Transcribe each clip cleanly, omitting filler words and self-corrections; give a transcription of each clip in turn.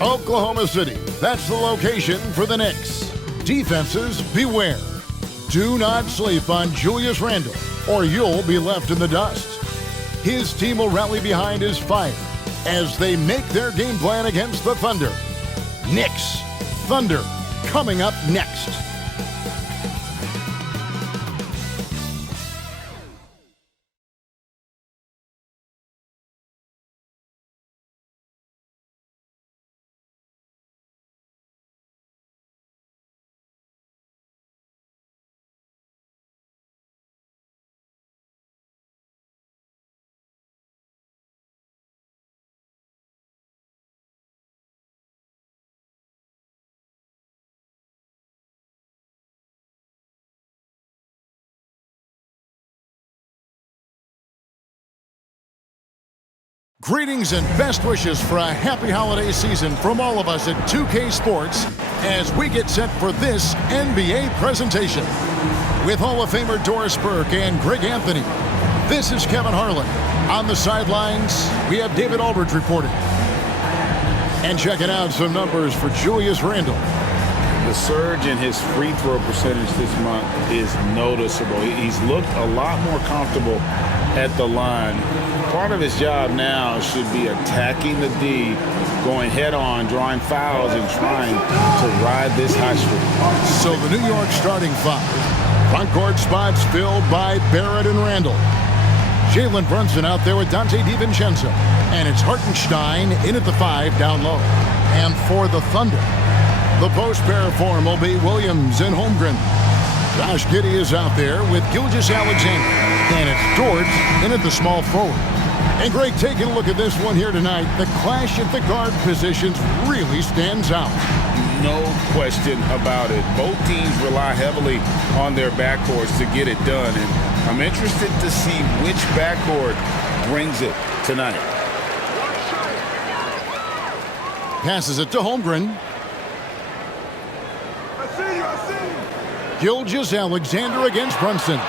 Oklahoma City, that's the location for the Knicks. Defenses, beware. Do not sleep on Julius Randle, or you'll be left in the dust. His team will rally behind his fire as they make their game plan against the Thunder. Knicks, Thunder, coming up next. Greetings and best wishes for a happy holiday season from all of us at 2K Sports as we get set for this NBA presentation. With Hall of Famer Doris Burke and Greg Anthony, this is Kevin Harlan. On the sidelines, we have David Aldridge reporting. And checking out some numbers for Julius Randle. The surge in his free throw percentage this month is noticeable. He's looked a lot more comfortable at the line. Part of his job now should be attacking the D, going head-on, drawing fouls, and trying to ride this hot streak. So the New York starting five. Front court spots filled by Barrett and Randle. Jalen Brunson out there with Dante DiVincenzo. And it's Hartenstein in at the 5 down low. And for the Thunder, the post pair form will be Williams and Holmgren. Josh Giddey is out there with Gilgeous-Alexander. And it's George in at the small forward. And Greg, taking a look at this one here tonight, the clash at the guard positions really stands out. No question about it. Both teams rely heavily on their backcourts to get it done. And I'm interested to see which backcourt brings it tonight. Passes it to Holmgren. Gilgeous-Alexander against Brunson.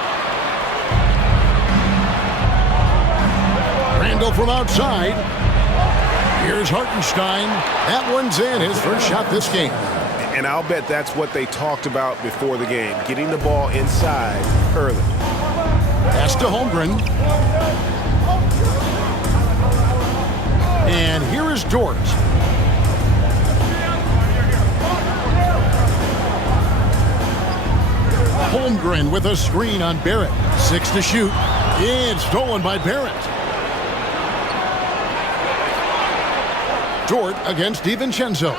Randle from outside. Here's Hartenstein. That one's in, his first shot this game. And I'll bet that's what they talked about before the game, getting the ball inside early. Pass to Holmgren. And here is George. Holmgren with a screen on Barrett. 6 to shoot. It's stolen by Barrett. Dort against DiVincenzo.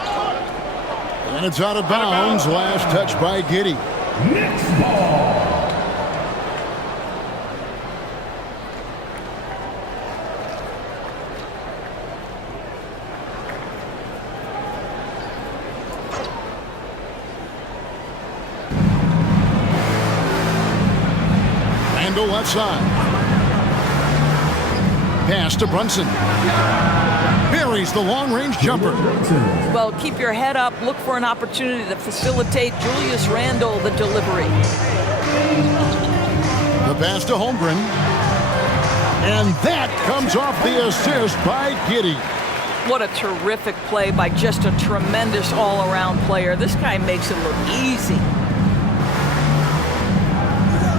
And it's out of bounds. Last touch by Giddey. Knicks ball. Randle left side. Pass to Brunson. Buries the long-range jumper. Well, keep your head up. Look for an opportunity to facilitate Julius Randle the delivery. The pass to Holmgren. And that comes off the assist by Giddey. What a terrific play by just a tremendous all-around player. This guy makes it look easy.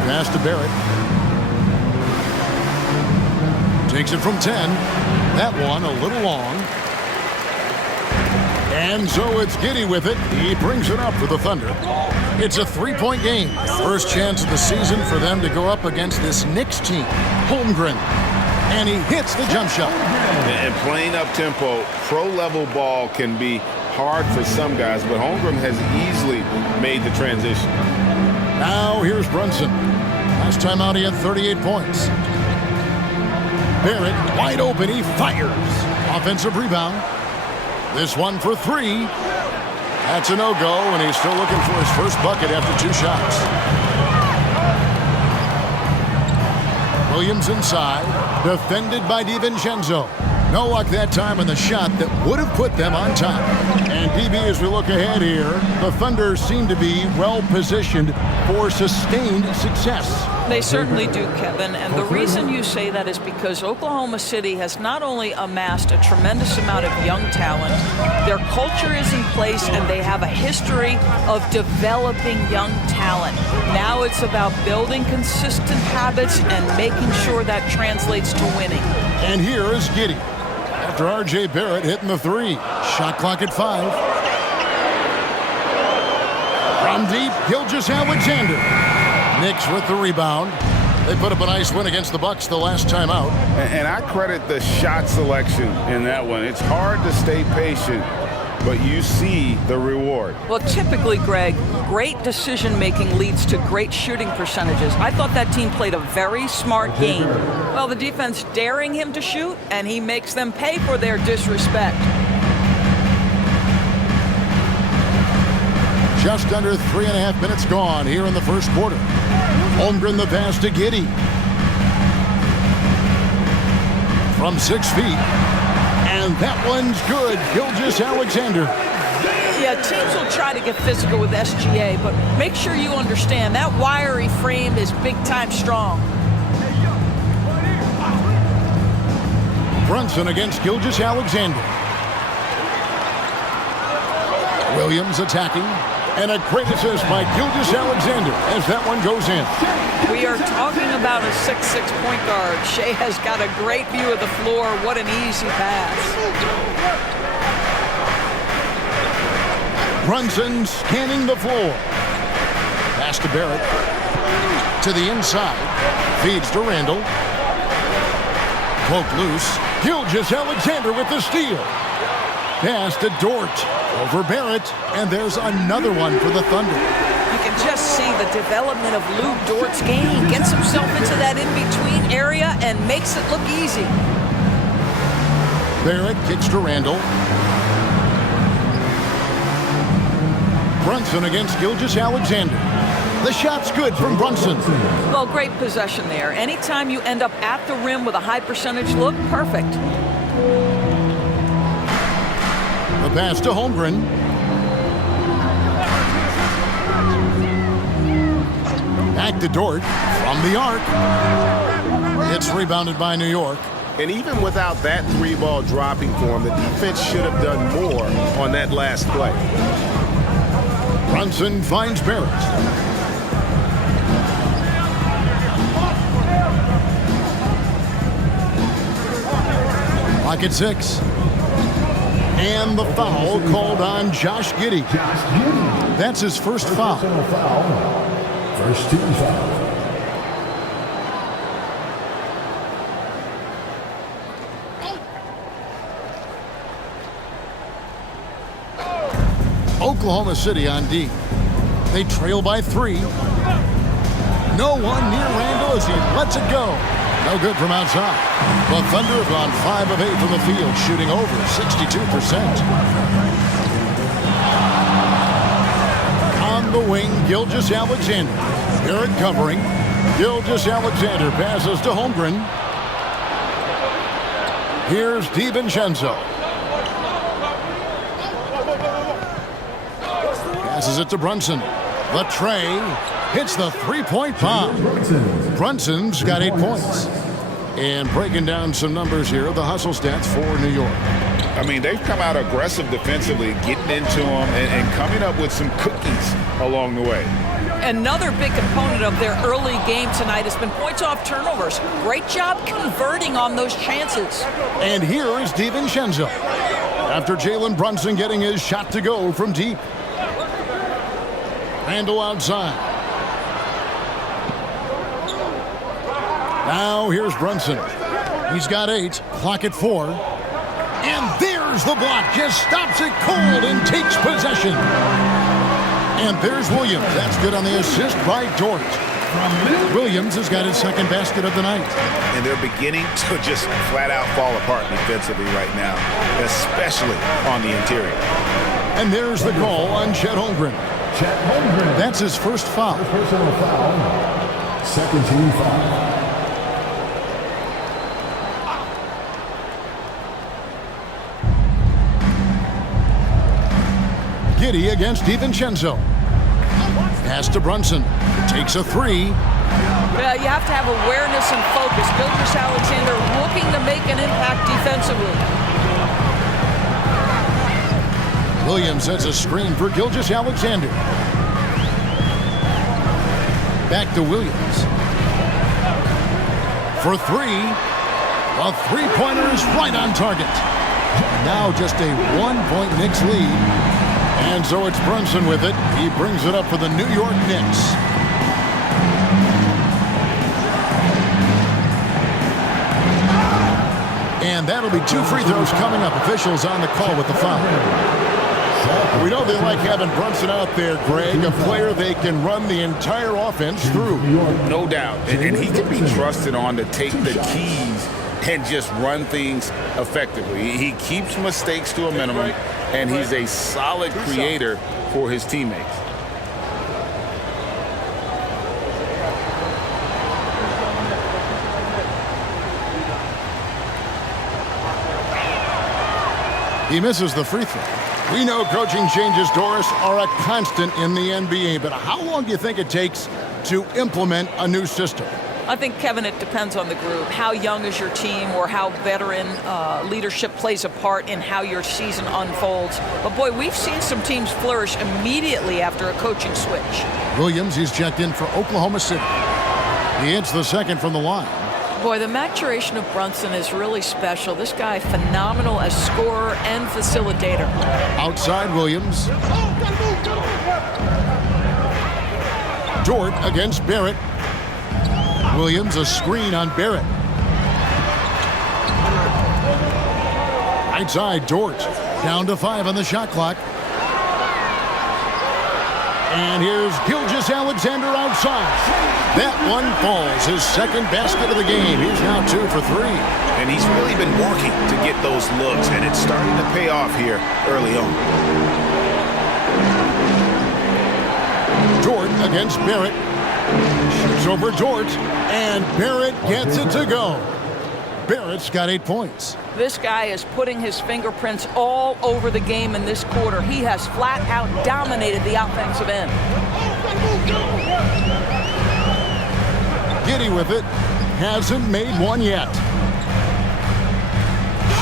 Pass to Barrett. Takes it from 10. That one a little long. And so it's Giddey with it. He brings it up for the Thunder. It's a three-point game. First chance of the season for them to go up against this Knicks team. Holmgren. And he hits the jump shot. And playing up-tempo, pro-level ball can be hard for some guys, but Holmgren has easily made the transition. Now here's Brunson. Last time out he had 38 points. Barrett wide open, he fires. Offensive rebound. This one for three. That's a no-go, and he's still looking for his first bucket after 2 shots. Williams inside, defended by DiVincenzo. No luck that time on the shot that would have put them on top. And DB, as we look ahead here, the Thunder seem to be well positioned for sustained success. They certainly do, Kevin. And the reason you say that is because Oklahoma City has not only amassed a tremendous amount of young talent, their culture is in place and they have a history of developing young talent. Now it's about building consistent habits and making sure that translates to winning. And here is Giddey. After R.J. Barrett hitting the three. Shot clock at 5. From deep, Gilgeous-Alexander. Knicks with the rebound. They put up a nice win against the Bucks the last time out. And I credit the shot selection in that one. It's hard to stay patient, but you see the reward. Well, typically, Greg, great decision-making leads to great shooting percentages. I thought that team played a very smart game. Well, the defense daring him to shoot, and he makes them pay for their disrespect. Just under 3.5 minutes gone here in the first quarter. Holmgren the pass to Giddey. From 6 feet. And that one's good. Gilgeous-Alexander. Yeah, teams will try to get physical with SGA, but make sure you understand that wiry frame is big-time strong. Brunson against Gilgeous-Alexander. Williams attacking. And a great assist by Gilgeous-Alexander as that one goes in. We are talking about a 6'6" point guard. Shea has got a great view of the floor. What an easy pass. Brunson scanning the floor. Pass to Barrett. To the inside. Feeds to Randall. Poke loose. Gilgeous-Alexander with the steal. Pass to Dort. Over Barrett, and there's another one for the Thunder. You can just see the development of Lou Dort's game. He gets himself into that in-between area and makes it look easy. Barrett kicks to Randall. Brunson against Gilgeous-Alexander. The shot's good from Brunson. Well, great possession there. Anytime you end up at the rim with a high percentage look, perfect. The pass to Holmgren. Back to Dort from the arc. It's rebounded by New York. And even without that 3-ball dropping for him, the defense should have done more on that last play. Brunson finds Barrett. Clock at 6. And the foul called on Josh Giddey. That's his first foul. First team foul. Oklahoma City on D. They trail by 3. No one near Randall as he lets it go. No good from outside. The Thunder have gone 5 of 8 from the field, shooting over 62%. On the wing, Gilgeous-Alexander. Barrett covering. Gilgeous-Alexander passes to Holmgren. Here's DiVincenzo. Passes it to Brunson. The tray hits the three-point bomb. Brunson's got 8 points. And breaking down some numbers here, the hustle stats for New York. I mean, they've come out aggressive defensively, getting into them and coming up with some cookies along the way. Another big component of their early game tonight has been points off turnovers. Great job converting on those chances. And here is DiVincenzo. After Jalen Brunson getting his shot to go from deep. Randall outside. Now here's Brunson. He's got 8. Clock at 4. And there's the block. Just stops it cold and takes possession. And there's Williams. That's good on the assist by Dort. Williams has got his second basket of the night. And they're beginning to just flat out fall apart defensively right now, especially on the interior. And there's the call on Chet Holmgren. That's his first foul. Personal foul. Second team foul. Giddey against DiVincenzo. Pass to Brunson. Takes a 3. You have to have awareness and focus. Gilgeous-Alexander looking to make an impact defensively. Williams sets a screen for Gilgeous-Alexander. Back to Williams. For three. A three-pointer is right on target. Now just a 1-point Knicks lead. And so it's Brunson with it. He brings it up for the New York Knicks. And that'll be 2 free throws coming up. Officials on the call with the foul. We know they like having Brunson out there, Greg, a player they can run the entire offense through. No doubt. And he can be trusted on to take the keys and just run things effectively. He keeps mistakes to a minimum, and he's a solid creator for his teammates. He misses the free throw. We know coaching changes, Doris, are a constant in the NBA, but how long do you think it takes to implement a new system? I think, Kevin, it depends on the group. How young is your team, or how veteran leadership plays a part in how your season unfolds. But, boy, we've seen some teams flourish immediately after a coaching switch. Williams, he's checked in for Oklahoma City. He hits the second from the line. Boy, the maturation of Brunson is really special. This guy, phenomenal as scorer and facilitator. Outside Williams. Dort against Barrett. Williams, a screen on Barrett. Right side, Dort. Down to 5 on the shot clock. And here's Gilgeous-Alexander outside. That one falls. His second basket of the game. He's now 2 for 3. And he's really been working to get those looks, and it's starting to pay off here early on. Dort against Barrett. Shoots over Dort, and Barrett gets it to go. Barrett's got 8 points. This guy is putting his fingerprints all over the game in this quarter. He has flat out dominated the offensive end. Giddy with it. Hasn't made one yet.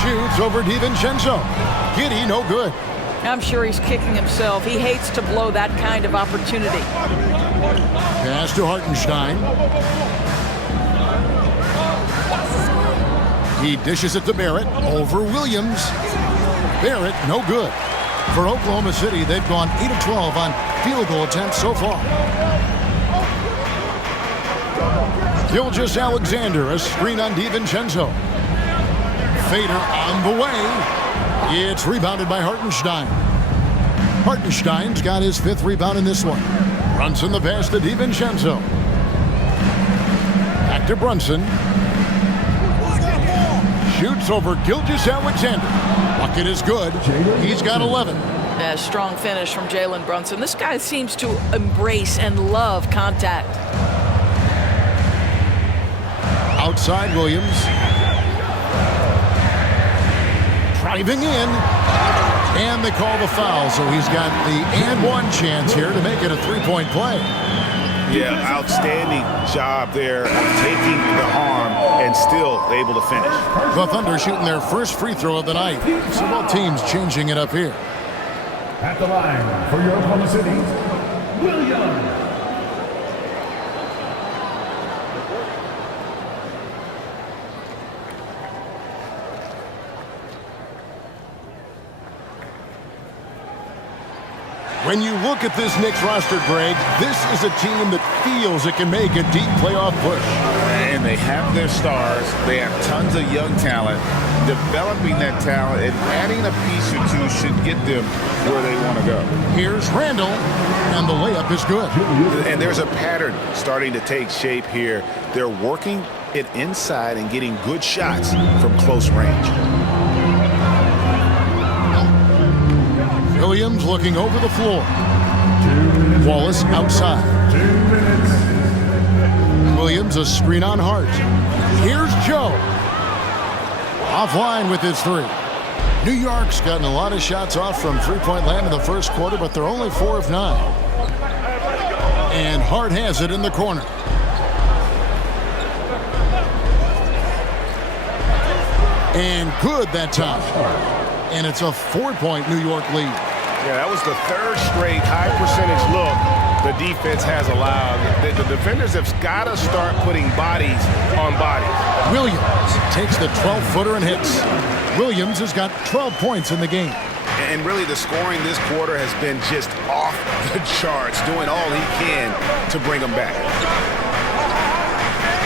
Shoots over DiVincenzo. Giddy, no good. I'm sure he's kicking himself. He hates to blow that kind of opportunity. Pass to Hartenstein. He dishes it to Barrett over Williams. Barrett, no good. For Oklahoma City, they've gone 8 of 12 on field goal attempts so far. Gilgeous-Alexander, a screen on DiVincenzo. Fader on the way. It's rebounded by Hartenstein. Hartenstein's got his 5th rebound in this one. Brunson the pass to DiVincenzo. Back to Brunson. Shoots over Gilgeous-Alexander. Bucket is good. He's got 11. A strong finish from Jalen Brunson. This guy seems to embrace and love contact. Outside Williams. Driving in. And they call the foul, so he's got the and one chance here to make it a 3-point play. Yeah, outstanding job there of taking the harm and still able to finish. The Thunder shooting their first free throw of the night. So both teams changing it up here. At the line for your Oklahoma City, Williams. When you look at this Knicks roster, Greg, this is a team that feels it can make a deep playoff push. And they have their stars. They have tons of young talent. Developing that talent and adding a piece or two should get them where they want to go. Here's Randall, and the layup is good. And there's a pattern starting to take shape here. They're working it inside and getting good shots from close range. Williams looking over the floor. Wallace outside. 2 minutes. Williams a screen on Hart. Here's Joe. Offline with his 3. New York's gotten a lot of shots off from three-point land in the first quarter, but they're only 4 of 9. And Hart has it in the corner. And good that time. And it's a 4-point New York lead. Yeah, that was the third straight high percentage look the defense has allowed. The defenders have got to start putting bodies on bodies. Williams takes the 12-footer and hits. Williams has got 12 points in the game. And really the scoring this quarter has been just off the charts, doing all he can to bring them back.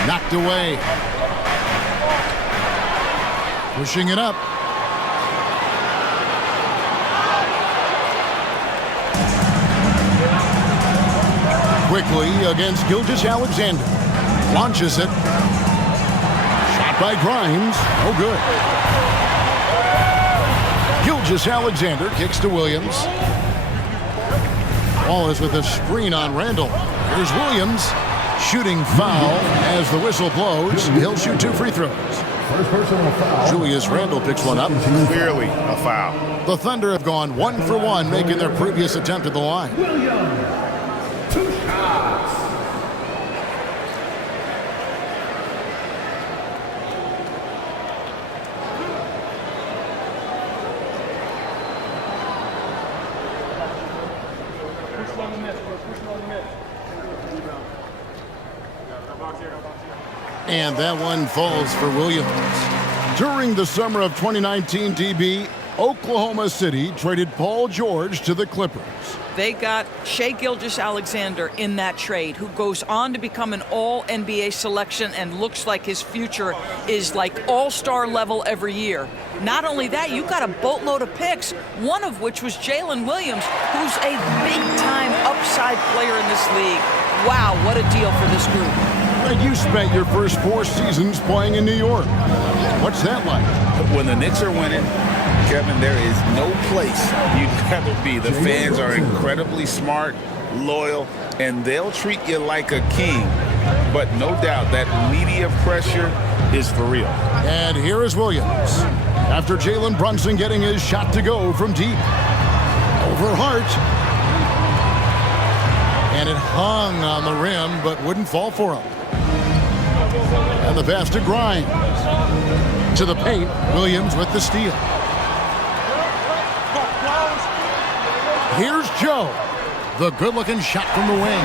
Knocked away. Pushing it up. Quickly against Gilgeous-Alexander. Launches it. Shot by Grimes. No good. Gilgeous-Alexander kicks to Williams. Ball is with a screen on Randall. Here's Williams. Shooting foul as the whistle blows. He'll shoot 2 free throws. First personal foul. Julius Randle picks one up. Clearly a foul. The Thunder have gone 1 for 1, making their previous attempt at the line. Williams. 2 shots. And that one falls for Williams. During the summer of 2019, DB, Oklahoma City traded Paul George to the Clippers. They got Shai Gilgeous-Alexander in that trade, who goes on to become an all-NBA selection and looks like his future is like all-star level every year. Not only that, you got a boatload of picks, one of which was Jalen Williams, who's a big-time upside player in this league. Wow, what a deal for this group. And you spent your first 4 seasons playing in New York. What's that like? When the Knicks are winning, Kevin, there is no place you'd rather be. The fans are incredibly smart, loyal, and they'll treat you like a king. But no doubt that media pressure is for real. And here is Williams. After Jalen Brunson getting his shot to go from deep. Over Hart. And it hung on the rim, but wouldn't fall for him. And the pass to Grimes. To the paint, Williams with the steal. Here's Joe. The good-looking shot from the wing.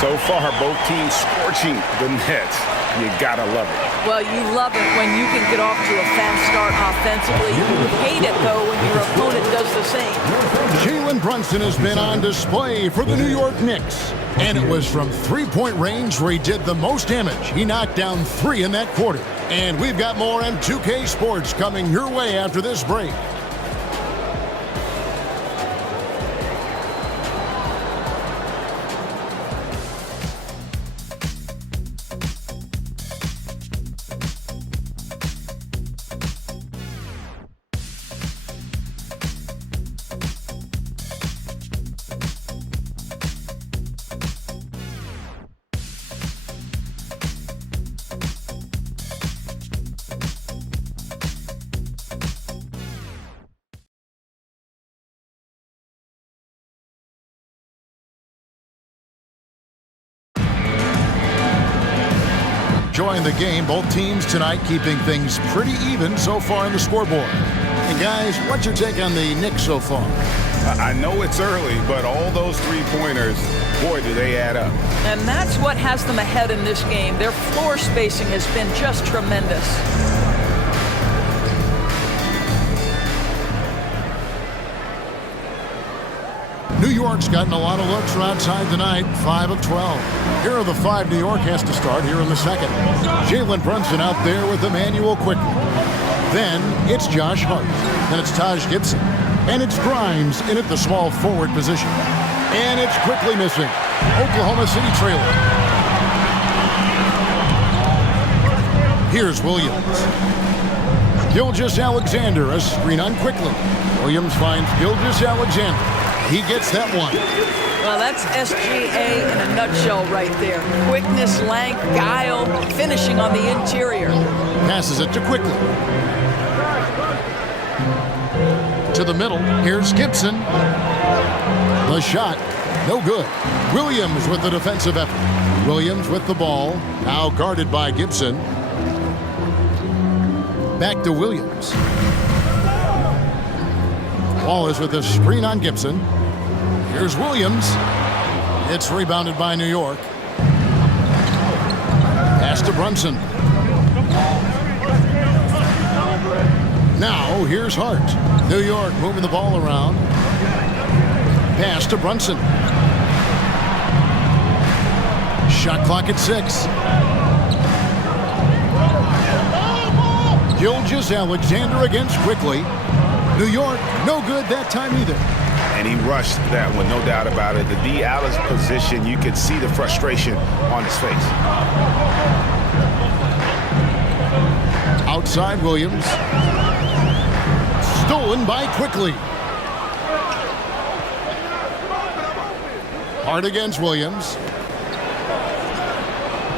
So far, both teams scorching the Nets. You gotta love it. Well, you love it when you can get off to a fast start offensively. You hate it, though, when your opponent does the same. Jalen Brunson has been on display for the New York Knicks. And it was from three-point range where he did the most damage. He knocked down 3 in that quarter. And we've got more M2K Sports coming your way after this break. Enjoying the game, both teams tonight keeping things pretty even so far in the scoreboard. And guys, what's your take on the Knicks so far? I know it's early, but all those 3-pointers, boy, do they add up. And that's what has them ahead in this game. Their floor spacing has been just tremendous. New York's gotten a lot of looks from outside tonight, 5 of 12. Here are the 5 New York has to start here in the second. Jalen Brunson out there with Emmanuel quickly. Then it's Josh Hart. Then it's Taj Gibson. And it's Grimes in at the small forward position. And it's quickly missing. Oklahoma City trailing. Here's Williams. Gilgeous-Alexander, a screen on quickly. Williams finds Gilgeous-Alexander. He gets that one. Well, that's SGA in a nutshell right there. Quickness, length, guile, finishing on the interior. Passes it to quickly. To the middle. Here's Gibson. The shot. No good. Williams with the defensive effort. Williams with the ball. Now guarded by Gibson. Back to Williams. Wallace with a screen on Gibson. Here's Williams. It's rebounded by New York. Pass to Brunson. Now here's Hart. New York moving the ball around. Pass to Brunson. Shot clock at 6. Gilgeous-Alexander against Quickly. New York, no good that time either. And he rushed that one, no doubt about it. The D. Allen's position, you could see the frustration on his face. Outside Williams. Stolen by Quickly. Hart against Williams.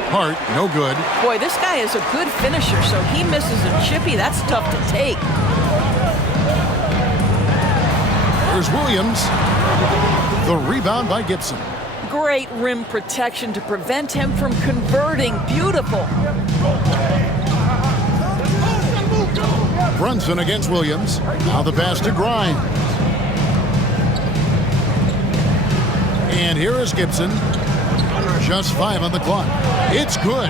Hart, no good. Boy, this guy is a good finisher, so he misses a chippy. That's tough to take. Here's Williams. The rebound by Gibson. Great rim protection to prevent him from converting. Beautiful. Brunson against Williams. Now the pass to Grimes. And here is Gibson. Just 5 on the clock. It's good.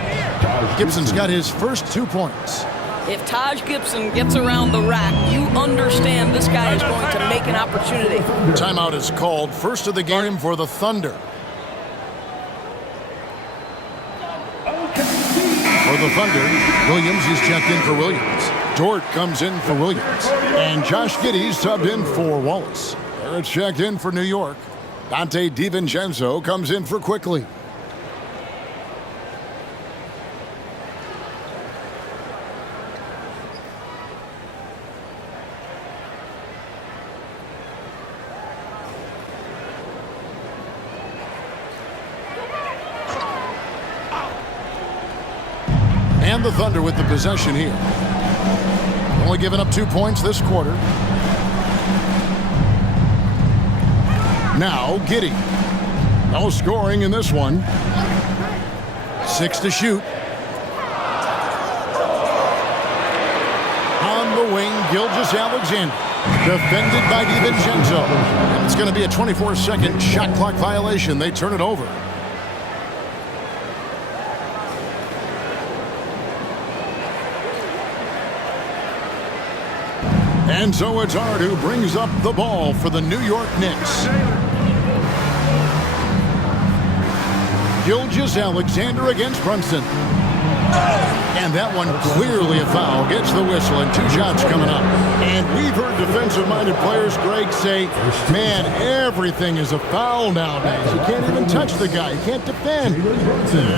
Gibson's got his first 2 points. If Taj Gibson gets around the rack, you understand this guy is going to make an opportunity. Timeout is called. First of the game for the Thunder. For the Thunder, Williams is checked in for Williams. Dort comes in for Williams. And Josh Giddey's subbed in for Wallace. Barrett's checked in for New York. Dante DiVincenzo comes in for Quickly. And the Thunder with the possession here. Only giving up 2 points this quarter. Now Giddey. No scoring in this one. 6 to shoot. On the wing, Gilgeous-Alexander. Defended by DiVincenzo. And it's going to be a 24-second shot clock violation. They turn it over. And so it's Hart who brings up the ball for the New York Knicks. Gilgeous-Alexander against Brunson. And that one clearly a foul. Gets the whistle and 2 shots coming up. And we've heard defensive-minded players, Greg, say, man, everything is a foul nowadays. You can't even touch the guy. You can't defend.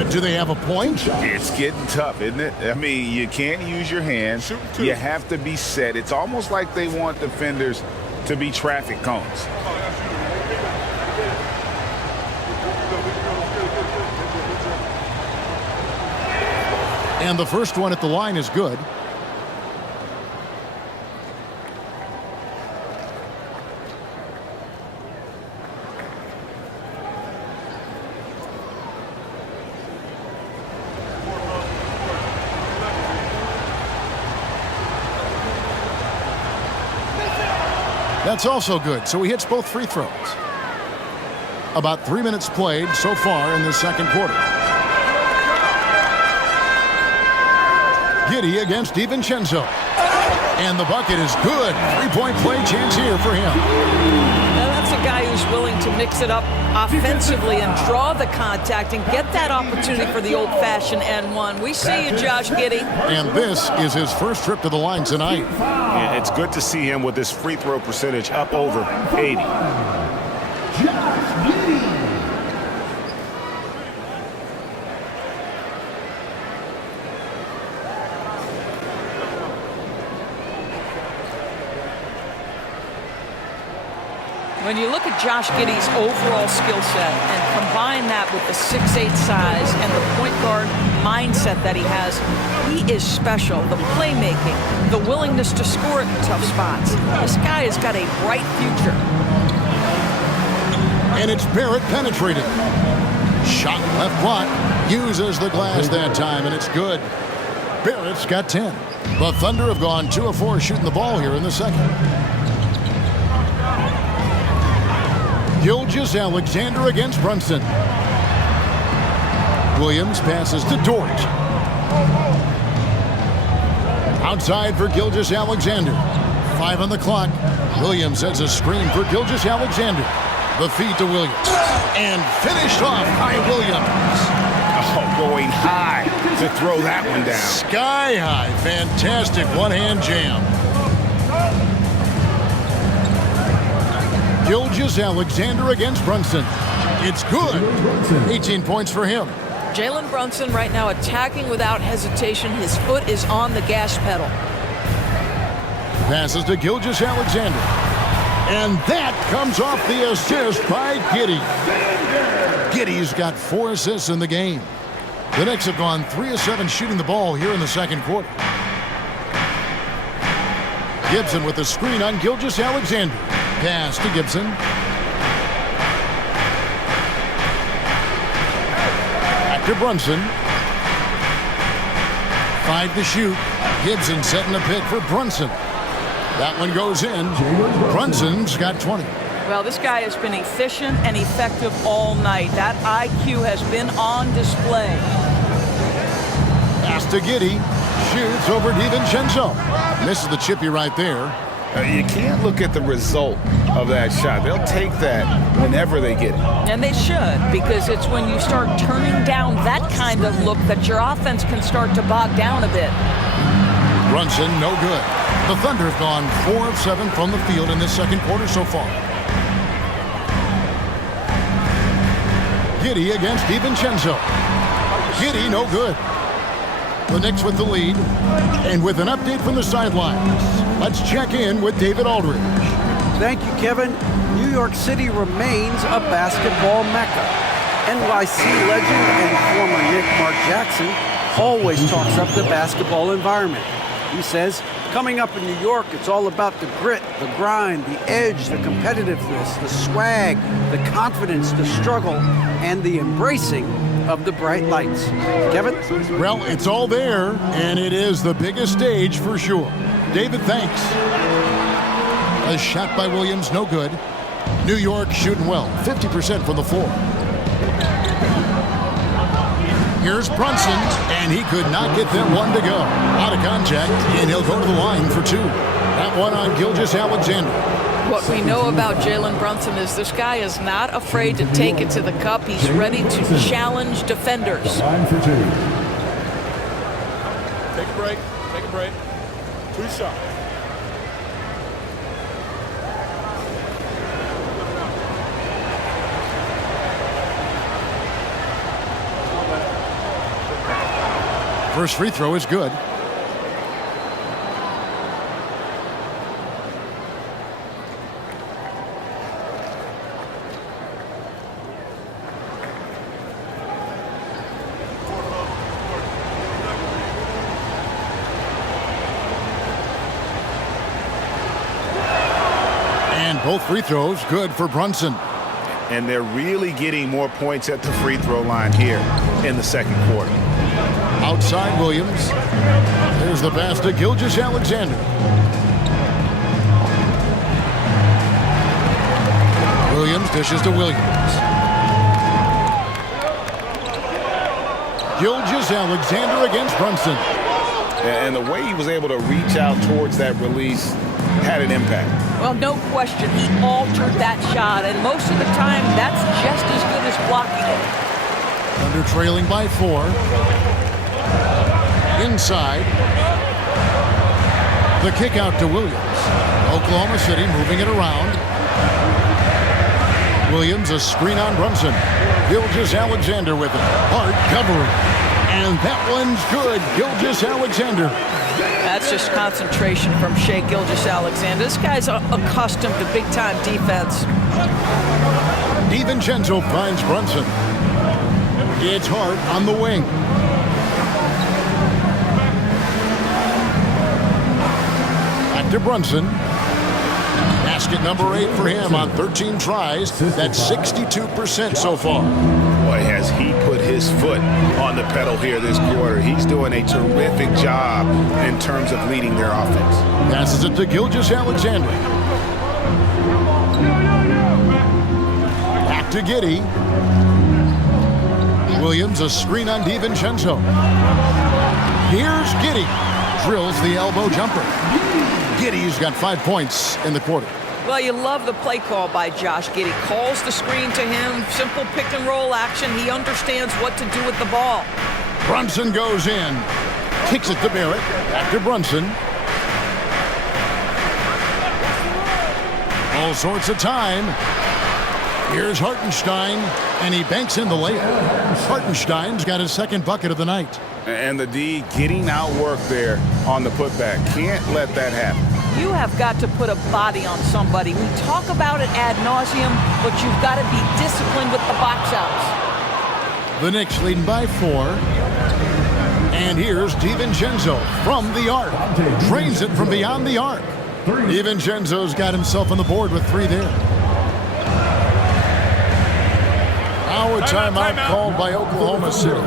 Do they have a point? It's getting tough, isn't it? I mean, you can't use your hands. You have to be set. It's almost like they want defenders to be traffic cones. And the first one at the line is good. That's also good, so he hits both free throws. About 3 minutes played so far in the second quarter. Giddey against DiVincenzo. And the bucket is good. 3-point play chance here for him. Now that's a guy who's willing to mix it up offensively and draw the contact and get that opportunity for the old-fashioned N1. We see you, Josh Giddey. And this is his first trip to the line tonight. And it's good to see him with his free throw percentage up over 80. When you look at Josh Giddey's overall skill set and combine that with the 6'8" size and the point guard mindset that he has, he is special. The playmaking, the willingness to score at tough spots. This guy has got a bright future. And it's Barrett penetrating. Shot left block. Uses the glass that time, and it's good. Barrett's got 10. The Thunder have gone 2 of 4 shooting the ball here in the second. Gilgeous-Alexander against Brunson. Williams passes to Dort. Outside for Gilgeous-Alexander. 5 on the clock. Williams sets a screen for Gilgeous-Alexander. The feed to Williams. And finished off by Williams. Oh, going high to throw that one down. Sky high. Fantastic one-hand jam. Gilgeous-Alexander against Brunson. It's good. 18 points for him. Jalen Brunson right now attacking without hesitation. His foot is on the gas pedal. Passes to Gilgeous-Alexander. And that comes off the assist by Giddey. Giddey's got 4 assists in the game. The Knicks have gone 3 of 7 shooting the ball here in the second quarter. Gibson with the screen on Gilgeous-Alexander. Pass to Gibson. Back to Brunson. 5 to shoot. Gibson setting the pick for Brunson. That one goes in. Brunson's got 20. Well, this guy has been efficient and effective all night. That IQ has been on display. Pass to Giddey. Shoots over DiVincenzo. Misses the chippy right there. You can't look at the result of that shot. They'll take that whenever they get it. And they should, because it's when you start turning down that kind of look that your offense can start to bog down a bit. Brunson, no good. The Thunder have gone 4 of 7 from the field in this second quarter so far. Giddey against DiVincenzo. Giddey, no good. The Knicks with the lead. And with an update from the sidelines, let's check in with David Aldridge. Thank you, Kevin. New York City remains a basketball mecca. NYC legend and former Knick Mark Jackson always talks up the basketball environment. He says, coming up in New York, it's all about the grit, the grind, the edge, the competitiveness, the swag, the confidence, the struggle, and the embracing of the bright lights. Kevin? Well, it's all there, and it is the biggest stage for sure. David, thanks. A shot by Williams, no good. New York shooting well, 50% from the floor. Here's Brunson, and he could not get them one to go. Out of contact, and he'll go to the line for 2. That one on Gilgeous-Alexander. What we know about Jalen Brunson is this guy is not afraid to take it to the cup. He's ready to challenge defenders. Line for 2. Take a break. Take a break. 2 shots. First free throw is good. And both free throws good for Brunson. And they're really getting more points at the free throw line here in the second quarter. Outside Williams. There's the pass to Gilgeous-Alexander. Williams dishes to Williams. Gilgeous-Alexander against Brunson. And the way he was able to reach out towards that release had an impact. Well, no question, he altered that shot, and most of the time, that's just as good as blocking it. Thunder trailing by 4. Inside. The kick out to Williams. Oklahoma City moving it around. Williams, a screen on Brunson. Gilgeous-Alexander with it. Hard covering. And that one's good. Gilgeous-Alexander. That's just concentration from Shai Gilgeous-Alexander. This guy's accustomed to big-time defense. DiVincenzo finds Brunson. It's Hart on the wing. Back to Brunson. Basket number 8 for him on 13 tries. That's 62% so far. Boy, has he put his foot on the pedal here this quarter. He's doing a terrific job in terms of leading their offense. Passes it to Gilgeous-Alexander. Back to Giddey. Williams, a screen on DiVincenzo. Here's Giddey. Drills the elbow jumper. Giddey's got 5 points in the quarter. Well, you love the play call by Josh Giddey. Calls the screen to him, simple pick and roll action. He understands what to do with the ball. Brunson goes in. Kicks it to Barrett. Back to Brunson. All sorts of time. Here's Hartenstein, and he banks in the layup. Hartenstein's got his second bucket of the night. And the D getting out work there on the putback. Can't let that happen. You have got to put a body on somebody. We talk about it ad nauseum, but you've got to be disciplined with the box outs. The Knicks leading by 4. And here's DiVincenzo from the arc. Drains it from beyond the arc. DiVincenzo's got himself on the board with 3 there. Now a timeout called by Oklahoma City.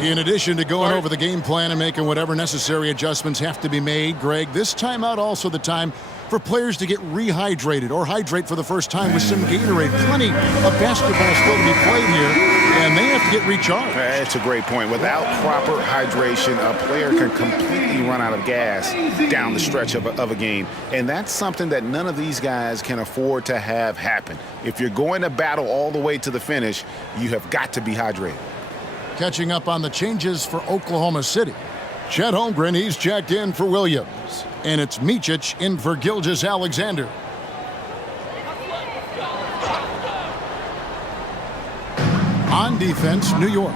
In addition to going over the game plan and making whatever necessary adjustments have to be made, Greg, this timeout also the time for players to get rehydrated or hydrate for the first time with some Gatorade. Plenty of basketball still to be played here, and they have to get recharged. That's a great point. Without proper hydration, a player can completely run out of gas down the stretch of a game. And that's something that none of these guys can afford to have happen. If you're going to battle all the way to the finish, you have got to be hydrated. Catching up on the changes for Oklahoma City. Chet Holmgren, he's checked in for Williams. And it's Micic in for Gilgeous-Alexander. On defense, New York.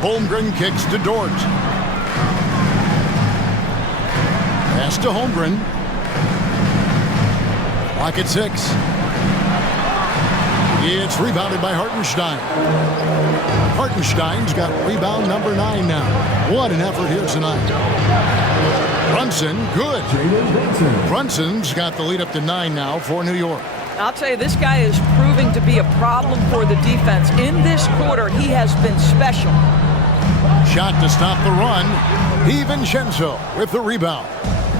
Holmgren kicks to Dort. Pass to Holmgren. Clock at 6. It's rebounded by Hartenstein. Hartenstein's got rebound number 9 now. What an effort here tonight. Brunson, good. Brunson's got the lead up to 9 now for New York. I'll tell you, this guy is proving to be a problem for the defense. In this quarter, he has been special. Shot to stop the run. DiVincenzo with the rebound.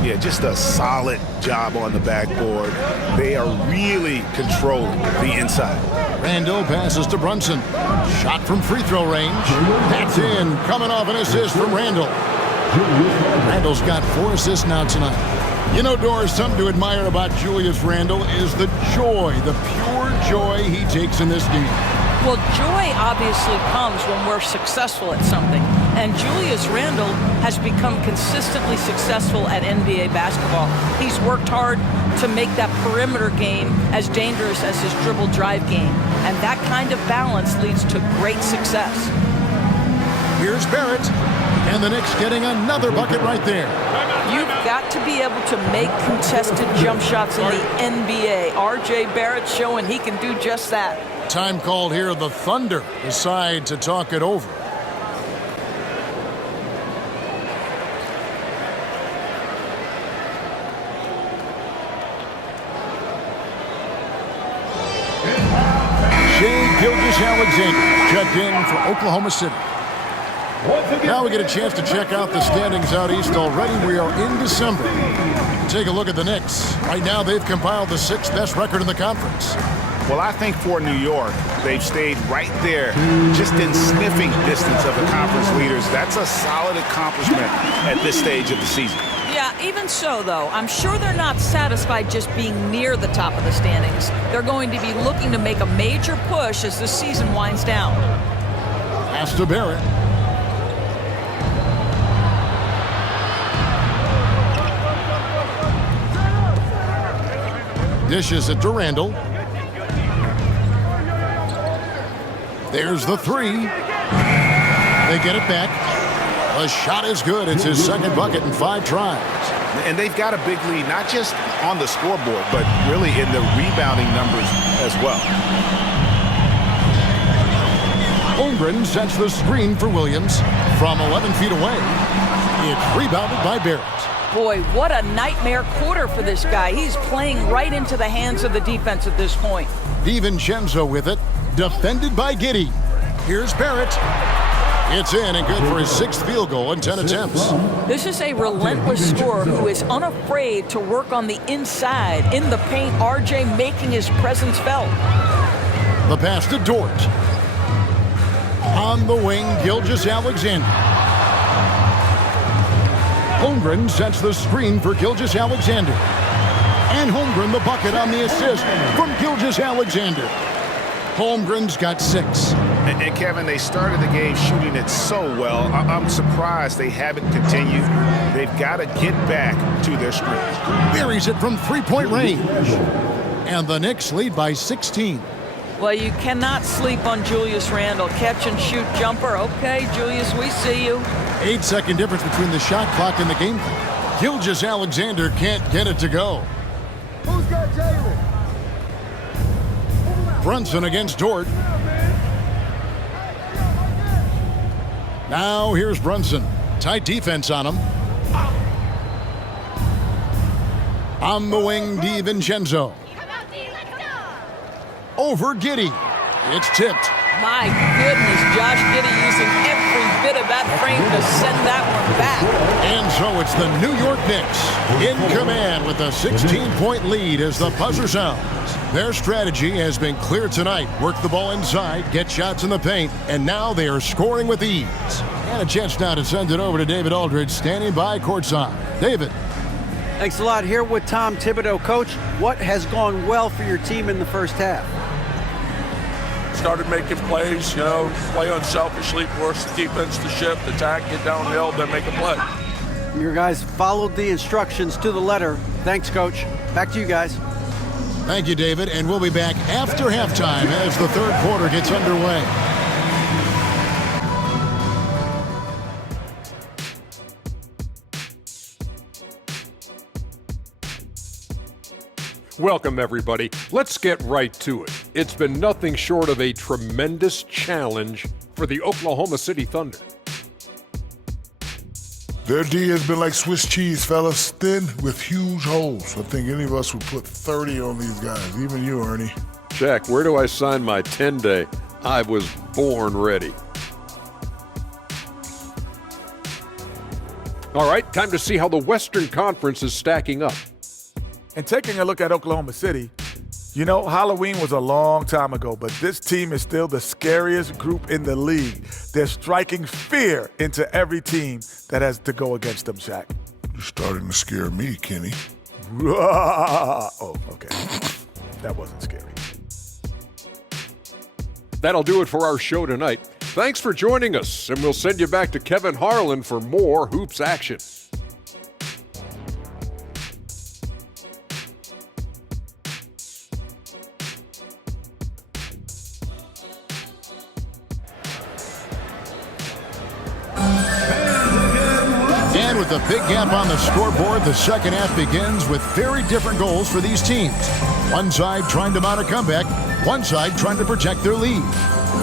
Yeah, just a solid job on the backboard. They are really controlling the inside. Randall passes to Brunson. Shot from free throw range. That's in. Coming off an assist from Randall. Randall's got 4 assists now tonight. You know, Doris, something to admire about Julius Randall is the joy, the pure joy he takes in this game. Well, joy obviously comes when we're successful at something. And Julius Randall has become consistently successful at NBA basketball. He's worked hard to make that perimeter game as dangerous as his dribble drive game. And that kind of balance leads to great success. Here's Barrett. And the Knicks getting another bucket right there. You've got to be able to make contested jump shots in the NBA. R.J. Barrett showing he can do just that. Time called here. The Thunder decide to talk it over. Gilgeous-Alexander checked in for Oklahoma City. Now we get a chance to check out the standings out east already. We are in December. Take a look at the Knicks. Right now they've compiled the 6th best record in the conference. Well, I think for New York, they've stayed right there, just in sniffing distance of the conference leaders. That's a solid accomplishment at this stage of the season. Yeah, even so, though, I'm sure they're not satisfied just being near the top of the standings. They're going to be looking to make a major push as the season winds down. Pass to Barrett. Dishes it to Randall. There's the 3. They get it back. The shot is good. It's his second bucket in 5 tries. And they've got a big lead, not just on the scoreboard, but really in the rebounding numbers as well. Holmgren sets the screen for Williams from 11 feet away. It's rebounded by Barrett. Boy, what a nightmare quarter for this guy. He's playing right into the hands of the defense at this point. DiVincenzo with it, defended by Giddey. Here's Barrett. It's in and good for his 6th field goal in 10 attempts. This is a relentless scorer who is unafraid to work on the inside. In the paint, RJ making his presence felt. The pass to Dort. On the wing, Gilgeous-Alexander. Holmgren sets the screen for Gilgeous-Alexander. And Holmgren the bucket on the assist from Gilgeous-Alexander. Holmgren's got 6. And Kevin, they started the game shooting it so well. I'm surprised they haven't continued. They've got to get back to their script. Buries it from 3-point range. And the Knicks lead by 16. Well, you cannot sleep on Julius Randle. Catch and shoot jumper. Okay, Julius, we see you. 8-second difference between the shot clock and the game clock. Gilgeous-Alexander can't get it to go. Who's got Jalen? Brunson against Dort. Now here's Brunson. Tight defense on him. On the wing, DiVincenzo. Over Giddey. It's tipped. My goodness, Josh Giddey using every bit of that frame to send that one back. And so it's the New York Knicks in command with a 16-point lead as the buzzer sounds. Their strategy has been clear tonight. Work the ball inside, get shots in the paint, and now they are scoring with ease. And a chance now to send it over to David Aldridge, standing by courtside. David. Thanks a lot. Here with Tom Thibodeau. Coach, what has gone well for your team in the first half? Started making plays, play unselfishly, force the defense to shift, attack, get downhill, then make a play. Your guys followed the instructions to the letter. Thanks, Coach. Back to you guys. Thank you, David. And we'll be back after halftime as the third quarter gets underway. Welcome, everybody. Let's get right to it. It's been nothing short of a tremendous challenge for the Oklahoma City Thunder. Their D has been like Swiss cheese, fellas, thin with huge holes. I think any of us would put 30 on these guys, even you, Ernie. Jack, where do I sign my 10-day? I was born ready. All right, time to see how the Western Conference is stacking up. And taking a look at Oklahoma City, Halloween was a long time ago, but this team is still the scariest group in the league. They're striking fear into every team that has to go against them, Shaq. You're starting to scare me, Kenny. Oh, okay. That wasn't scary. That'll do it for our show tonight. Thanks for joining us, and we'll send you back to Kevin Harlan for more hoops action. And with a big gap on the scoreboard, the second half begins with very different goals for these teams. One side trying to mount a comeback, one side trying to protect their lead.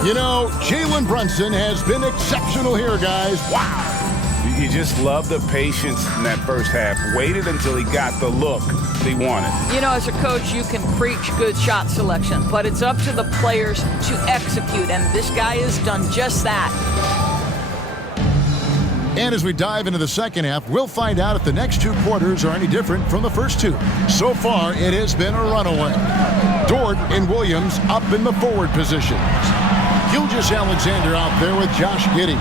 Jalen Brunson has been exceptional here, guys. Wow. You just love the patience in that first half. Waited until he got the look he wanted. As a coach, you can preach good shot selection, but it's up to the players to execute, and this guy has done just that. And as we dive into the second half, we'll find out if the next two quarters are any different from the first two. So far, it has been a runaway. Dort and Williams up in the forward positions. Gilgeous-Alexander out there with Josh Giddey.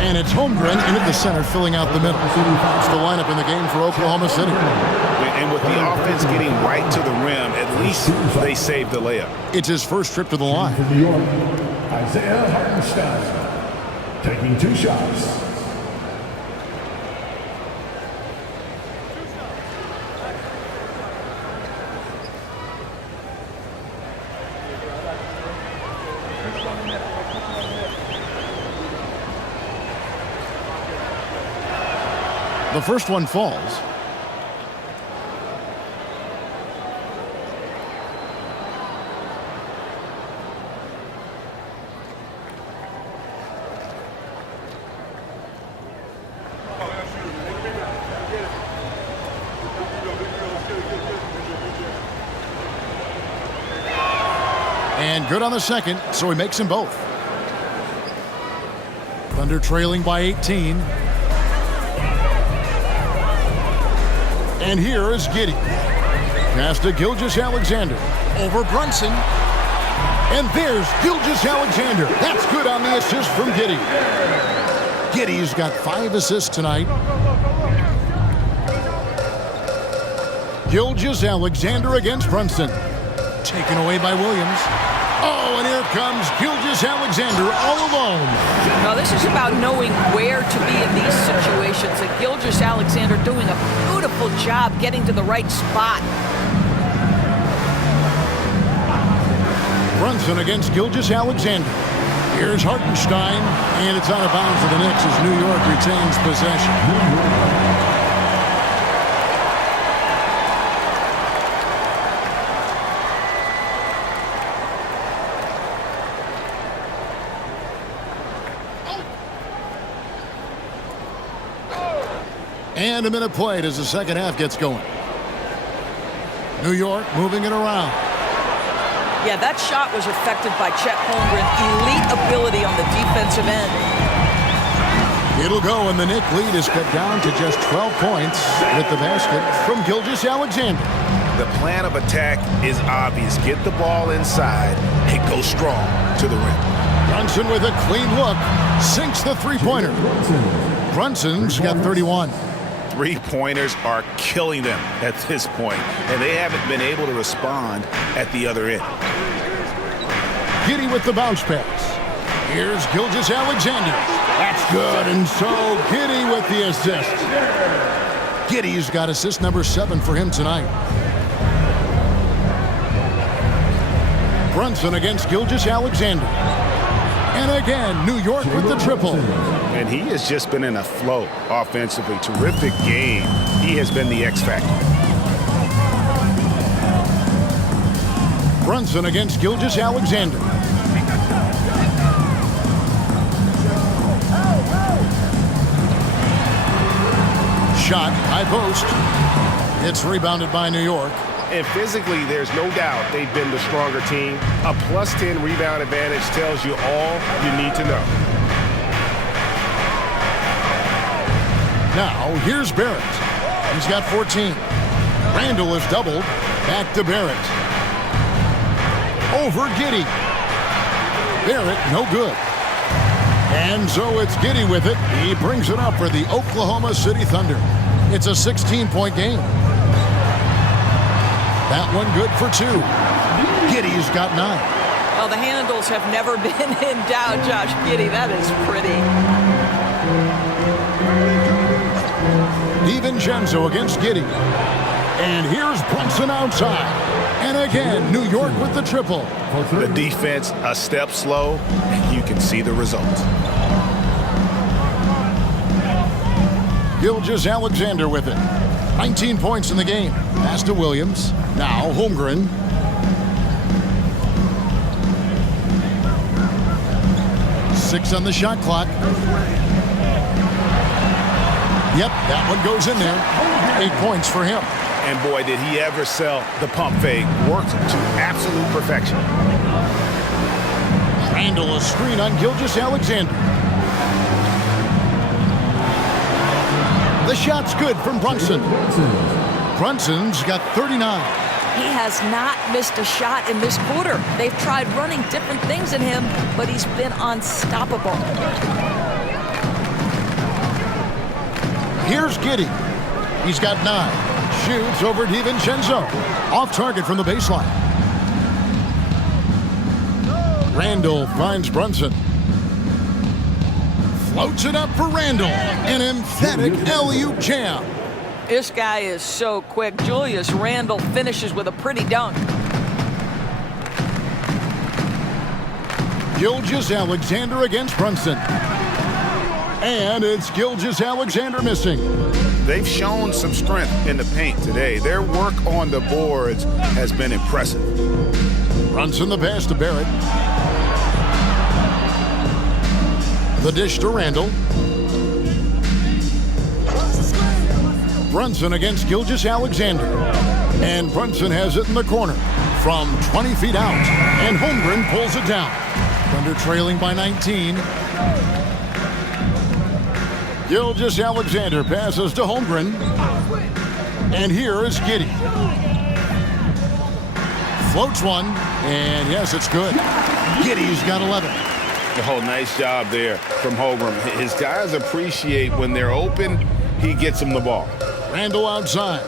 And it's Holmgren in at the center, filling out the middle. It's the lineup in the game for Oklahoma City. And with the offense getting right to the rim, at least they saved the layup. It's his first trip to the line. From New York, Isaiah Hartenstein, taking 2 shots. The first one falls. And good on the second, so he makes them both. Thunder trailing by 18. And here is Giddey. Pass to Gilgeous-Alexander. Over Brunson. And there's Gilgeous-Alexander. That's good on the assist from Giddey. Giddey's got 5 assists tonight. Gilgeous-Alexander against Brunson. Taken away by Williams. Oh, and here comes Gilgeous-Alexander all alone. Now, this is about knowing where to be in these situations. And Gilgeous-Alexander doing a beautiful job getting to the right spot. Brunson against Gilgeous-Alexander. Here's Hartenstein, and it's out of bounds for the Knicks as New York retains possession. And a minute played as the second half gets going. New York moving it around. Yeah, that shot was affected by Chet Holmgren. Elite ability on the defensive end. It'll go, and the Knick lead is cut down to just 12 points with the basket from Gilgeous-Alexander. The plan of attack is obvious. Get the ball inside and go strong to the rim. Brunson with a clean look. Sinks the three-pointer. Brunson's got 31. Three-pointers are killing them at this point, and they haven't been able to respond at the other end. Giddey with the bounce pass. Here's Gilgeous-Alexander. That's good, and so Giddey with the assist. Giddey's got assist number 7 for him tonight. Brunson against Gilgeous-Alexander. And again, New York with the triple. And he has just been in a flow offensively. Terrific game. He has been the X factor. Brunson against Gilgeous-Alexander. Shot, high post. It's rebounded by New York. And physically, there's no doubt they've been the stronger team. A +10 rebound advantage tells you all you need to know. Now, here's Barrett. He's got 14. Randall is doubled. Back to Barrett. Over Giddey. Barrett, no good. And so it's Giddey with it. He brings it up for the Oklahoma City Thunder. It's a 16-point game. That one good for 2. Giddey's got 9. Well, the handles have never been in doubt, Josh Giddey. That is pretty. DiVincenzo against Giddey. And here's Brunson outside. And again, New York with the triple. The defense a step slow, and you can see the results. Gilgeous-Alexander with it. 19 points in the game. Pass to Williams. Now Holmgren. Six on the shot clock. Yep, that one goes in there. 8 points for him. And boy, did he ever sell the pump fake. Worked to absolute perfection. Randall a screen on Gilgeous-Alexander. The shot's good from Brunson. Brunson's got 39. He has not missed a shot in this quarter. They've tried running different things in him, but he's been unstoppable. Here's Giddey. He's got 9. Shoots over DiVincenzo. Off target from the baseline. Randall finds Brunson. Floats it up for Randall. An emphatic alley-oop jam. This guy is so quick. Julius Randle finishes with a pretty dunk. Gilgeous-Alexander against Brunson. And it's Gilgeous-Alexander missing. They've shown some strength in the paint today. Their work on the boards has been impressive. Brunson the pass to Barrett. The dish to Randall. Brunson against Gilgeous-Alexander. And Brunson has it in the corner. from 20 feet out. And Holmgren pulls it down. Thunder trailing by 19. Gilgeous-Alexander passes to Holmgren. And here is Giddey. Floats one, and yes, it's good. Giddey's got 11. Oh, nice job there from Holmgren. His guys appreciate when they're open, he gets them the ball. Randall outside.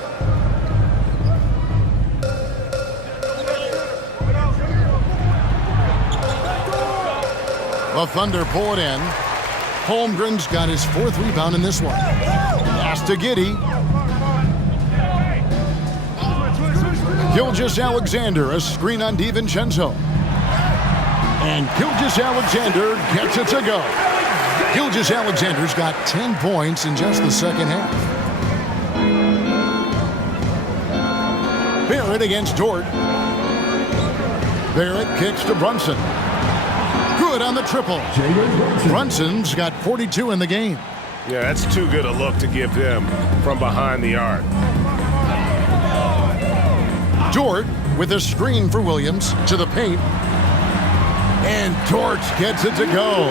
The Thunder pull it in. Holmgren's got his 4th rebound in this one. Pass to Giddey. Gilgeous-Alexander, a screen on DiVincenzo. And Gilgeous-Alexander gets it to go. Gilgeous-Alexander's got 10 points in just the second half. Barrett against Dort. Barrett kicks to Brunson. Good on the triple. Brunson's got 42 in the game. Yeah, that's too good a look to give them from behind the arc. Dort with a screen for Williams to the paint. And Dort gets it to go.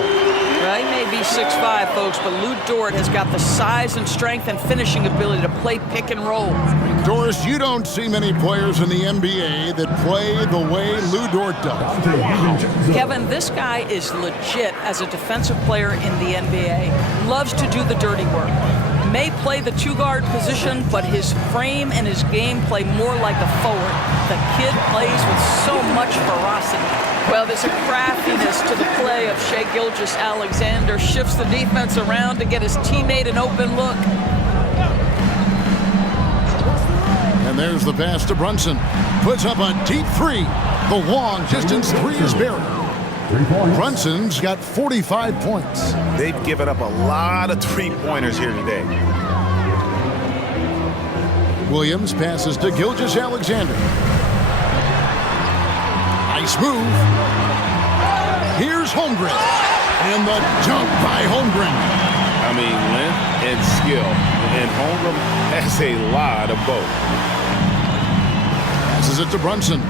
Well, he may be 6'5", folks, but Lou Dort has got the size and strength and finishing ability to play pick and roll. Doris, you don't see many players in the NBA that play the way Lou Dort does. Kevin, this guy is legit as a defensive player in the NBA. Loves to do the dirty work. May play the 2-guard position, but his frame and his game play more like a forward. The kid plays with so much ferocity. Well, there's a craftiness to the play of Shai Gilgeous-Alexander. Shifts the defense around to get his teammate an open look. And there's the pass to Brunson. Puts up a deep 3. The long distance 3 is Barrett. Brunson's got 45 points. They've given up a lot of 3-pointers here today. Williams passes to Gilgeous-Alexander. Nice move. Here's Holmgren. And the dunk by Holmgren. I mean, length and skill. And Holmgren has a lot of both. Passes it to Brunson.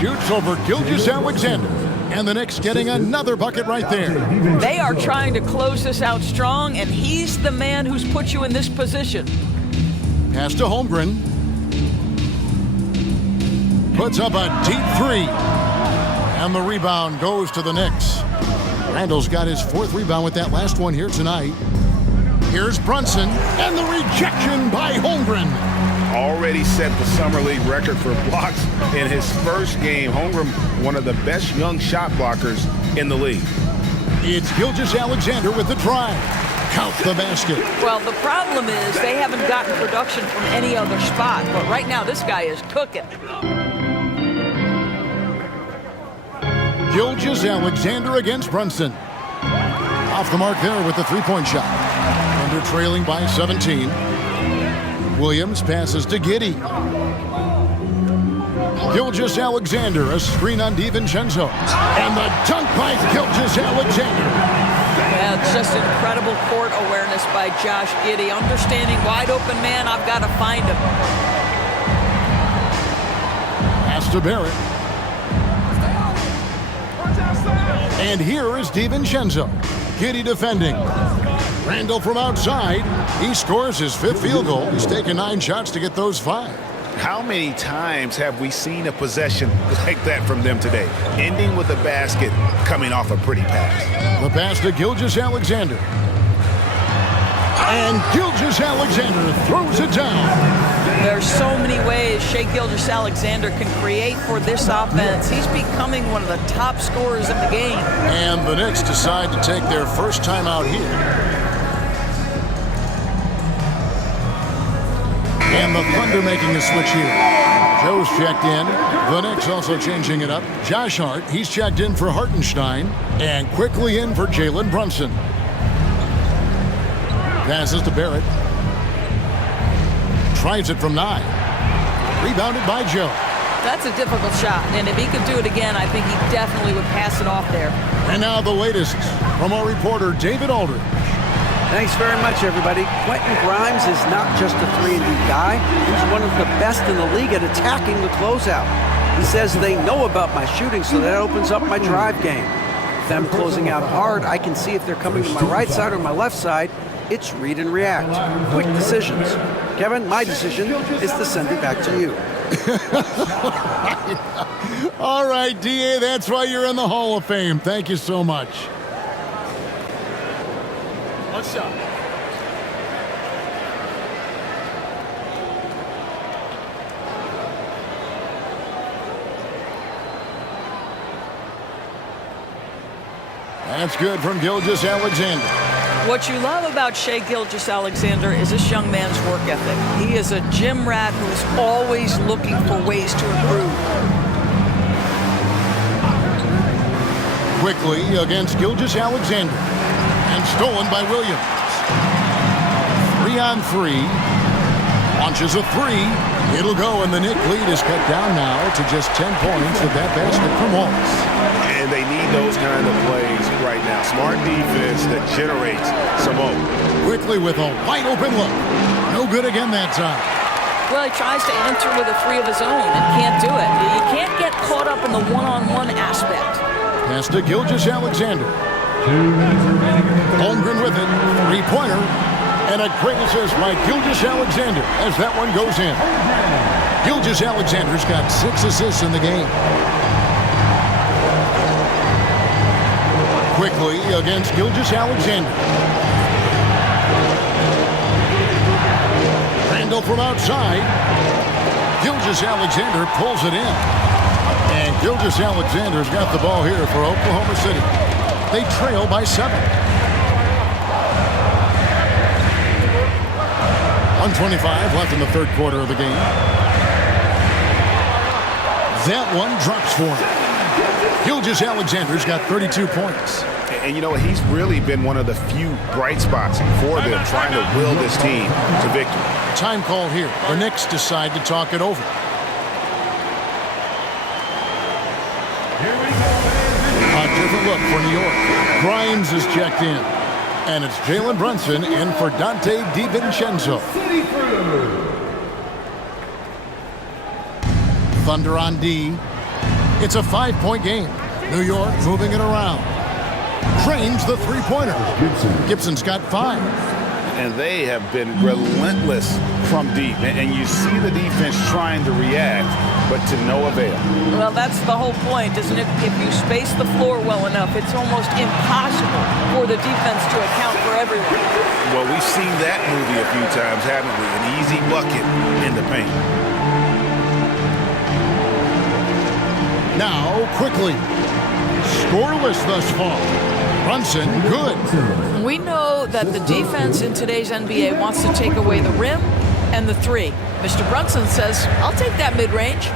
Shoots over Gilgeous-Alexander. And the Knicks getting another bucket right there. They are trying to close this out strong, and he's the man who's put you in this position. Pass to Holmgren. Puts up a deep 3. And the rebound goes to the Knicks. Randall's got his 4th rebound with that last one here tonight. Here's Brunson, and the rejection by Holmgren. Already set the Summer League record for blocks in his first game. Holmgren, one of the best young shot blockers in the league. It's Gilgeous-Alexander with the drive. Count the basket. Well, the problem is they haven't gotten production from any other spot, but right now this guy is cooking. Gilgeous-Alexander against Brunson. Off the mark there with the 3-point shot. Under trailing by 17. Williams passes to Giddey. Gilgeous-Alexander, a screen on DiVincenzo. And the dunk by Gilgeous-Alexander. Well, it's just incredible court awareness by Josh Giddey. Understanding wide open man, I've got to find him. Pass to Barrett. And here is DiVincenzo. Giddey defending. Randall from outside. He scores his 5th field goal. He's taken 9 shots to get those 5. How many times have we seen a possession like that from them today? Ending with a basket, coming off a pretty pass. The pass to Gilgeous-Alexander. And Gilgeous-Alexander throws it down. There's so many ways Shai Gilgeous-Alexander can create for this offense. He's becoming one of the top scorers in the game. And the Knicks decide to take their first time out here. And the Thunder making a switch here. Joe's checked in. The Knicks also changing it up. Josh Hart, he's checked in for Hartenstein. And quickly in for Jalen Brunson. Passes to Barrett. Tries it from 9. Rebounded by Joe. That's a difficult shot, and if he could do it again, I think he definitely would pass it off there. And now the latest from our reporter, David Aldridge. Thanks very much, everybody. Quentin Grimes is not just a 3-and-D guy. He's one of the best in the league at attacking the closeout. He says they know about my shooting, so that opens up my drive game. Them closing out hard, I can see if they're coming to my right side or my left side. It's read and react. Quick decisions. Kevin, my decision is to send it back to you. All right, DA, that's why you're in the Hall of Fame. Thank you so much. One shot. That's good from Gilgeous-Alexander. What you love about Shai Gilgeous-Alexander is this young man's work ethic. He is a gym rat who's always looking for ways to improve. Quickly against Gilgeous-Alexander. And stolen by Williams. 3-on-3. Launches a three. It'll go, and the Knick lead is cut down now to just 10 points with that basket from Wallace. And they need those kind of plays right now. Smart defense that generates some hope. Quickly with a wide open look. No good again that time. Well, he tries to enter with a three of his own and can't do it. You can't get caught up in the one-on-one aspect. Pass to Gilgeous-Alexander. Holmgren with it. Three-pointer. And a great assist by Gilgeous-Alexander as that one goes in. Gilgeous-Alexander's got 6 assists in the game. Quickly against Gilgeous-Alexander. Randall from outside. Gilgeous-Alexander pulls it in. And Gilgeous-Alexander's got the ball here for Oklahoma City. They trail by 7. 1:25 left in the third quarter of the game. That one drops for him. Gilgeous-Alexander's got 32 points. And you know, he's really been one of the few bright spots for them trying to will this team to victory. Time call here. The Knicks decide to talk it over. A different look for New York. Grimes is checked in. And it's Jalen Brunson in for Dante DiVincenzo. Thunder on D. It's a 5-point game. New York moving it around. Trains the three-pointer. Gibson's got 5. And they have been relentless from deep. And you see the defense trying to react, but to no avail. Well, that's the whole point, isn't it? If you space the floor well enough, it's almost impossible for the defense to account for everyone. Well, we've seen that movie a few times, haven't we? An easy bucket in the paint. Now, quickly. Scoreless thus far. Brunson, good. We know that the defense in today's NBA wants to take away the rim and the three. Mr. Brunson says, I'll take that mid-range.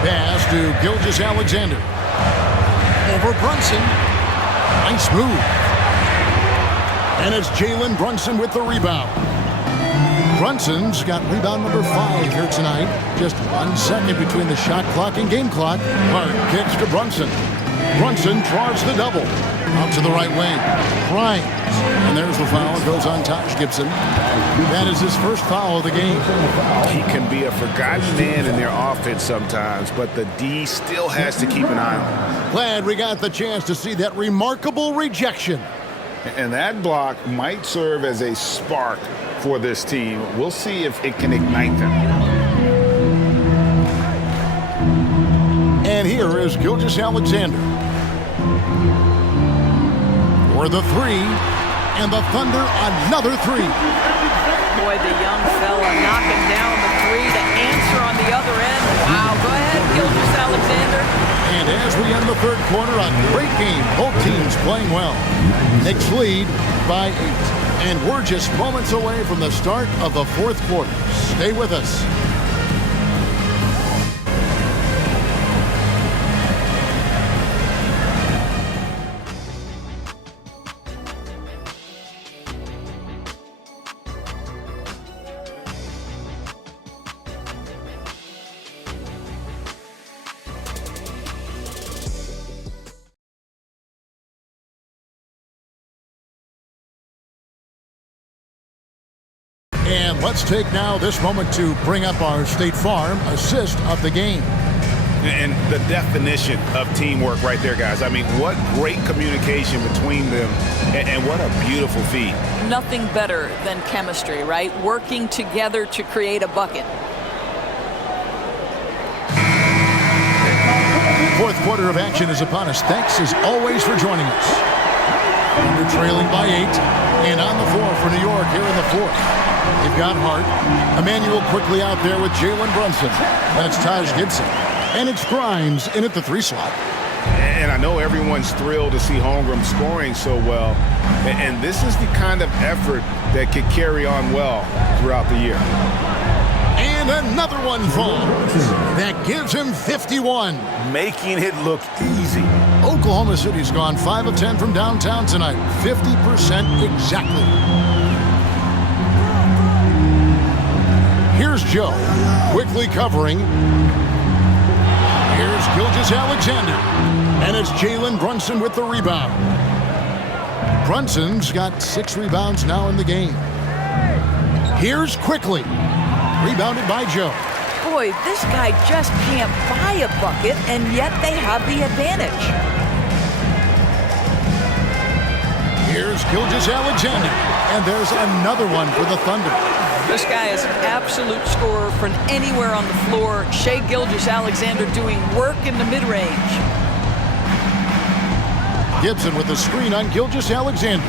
Pass to Gilgeous-Alexander. Over Brunson. Nice move. And it's Jalen Brunson with the rebound. Brunson's got rebound number 5 here tonight. Just 1 second between the shot clock and game clock. Hart kicks to Brunson. Brunson draws the double. Out to the right wing. Grimes. And there's the foul. It goes on Taj Gibson. That is his first foul of the game. He can be a forgotten man in their offense sometimes, but the D still has to keep an eye on him. Glad we got the chance to see that remarkable rejection. And that block might serve as a spark for this team. We'll see if it can ignite them. And here is Gilgeous-Alexander. For the 3, and the Thunder another 3. Boy, the young fella knocking down the 3 to answer on the other end. Wow, go ahead, Gilgeous-Alexander. And as we end the third quarter, a great game. Both teams playing well. Knicks lead by 8. And we're just moments away from the start of the fourth quarter. Stay with us. And let's take now this moment to bring up our State Farm assist of the game. And the definition of teamwork right there, guys. I mean, what great communication between them, and what a beautiful feed. Nothing better than chemistry, right? Working together to create a bucket. Fourth quarter of action is upon us. Thanks as always for joining us. They're trailing by 8, and on the floor for New York here in the fourth. They've got Hart. Emmanuel quickly out there with Jalen Brunson. Then it's Taj Gibson. And it's Grimes in at the 3 slot. And I know everyone's thrilled to see Holmgren scoring so well. And this is the kind of effort that could carry on well throughout the year. And another one falls. That gives him 51. Making it look easy. Oklahoma City's gone 5 of 10 from downtown tonight. 50% exactly. Here's Joe, quickly covering. Here's Gilgeous-Alexander. And it's Jalen Brunson with the rebound. Brunson's got 6 rebounds now in the game. Here's quickly. Rebounded by Joe. Boy, this guy just can't buy a bucket, and yet they have the advantage. Here's Gilgeous-Alexander. And there's another one for the Thunder. This guy is an absolute scorer from anywhere on the floor. Shai Gilgeous-Alexander doing work in the mid-range. Gibson with the screen on Gilgeous-Alexander.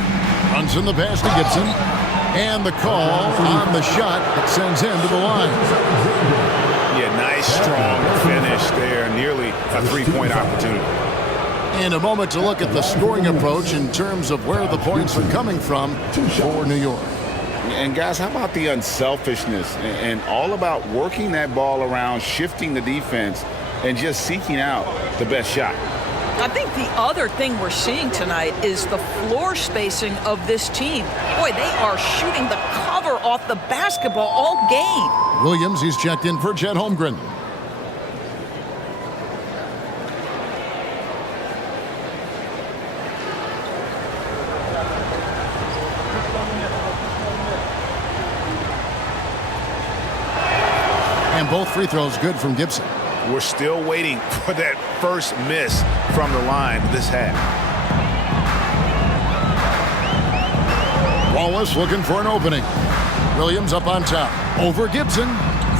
Runs in the pass to Gibson. And the call on the shot that sends him to the line. Yeah, nice, strong finish there. Nearly a 3-point opportunity. In a moment to look at the scoring approach in terms of where the points are coming from for New York. And guys, how about the unselfishness and all about working that ball around, shifting the defense, and just seeking out the best shot? I think the other thing we're seeing tonight is the floor spacing of this team. Boy, they are shooting the cover off the basketball all game. Williams, he's checked in for Chet Holmgren. And both free throws good from Gibson. We're still waiting for that first miss from the line this half. Wallace looking for an opening. Williams up on top. Over Gibson.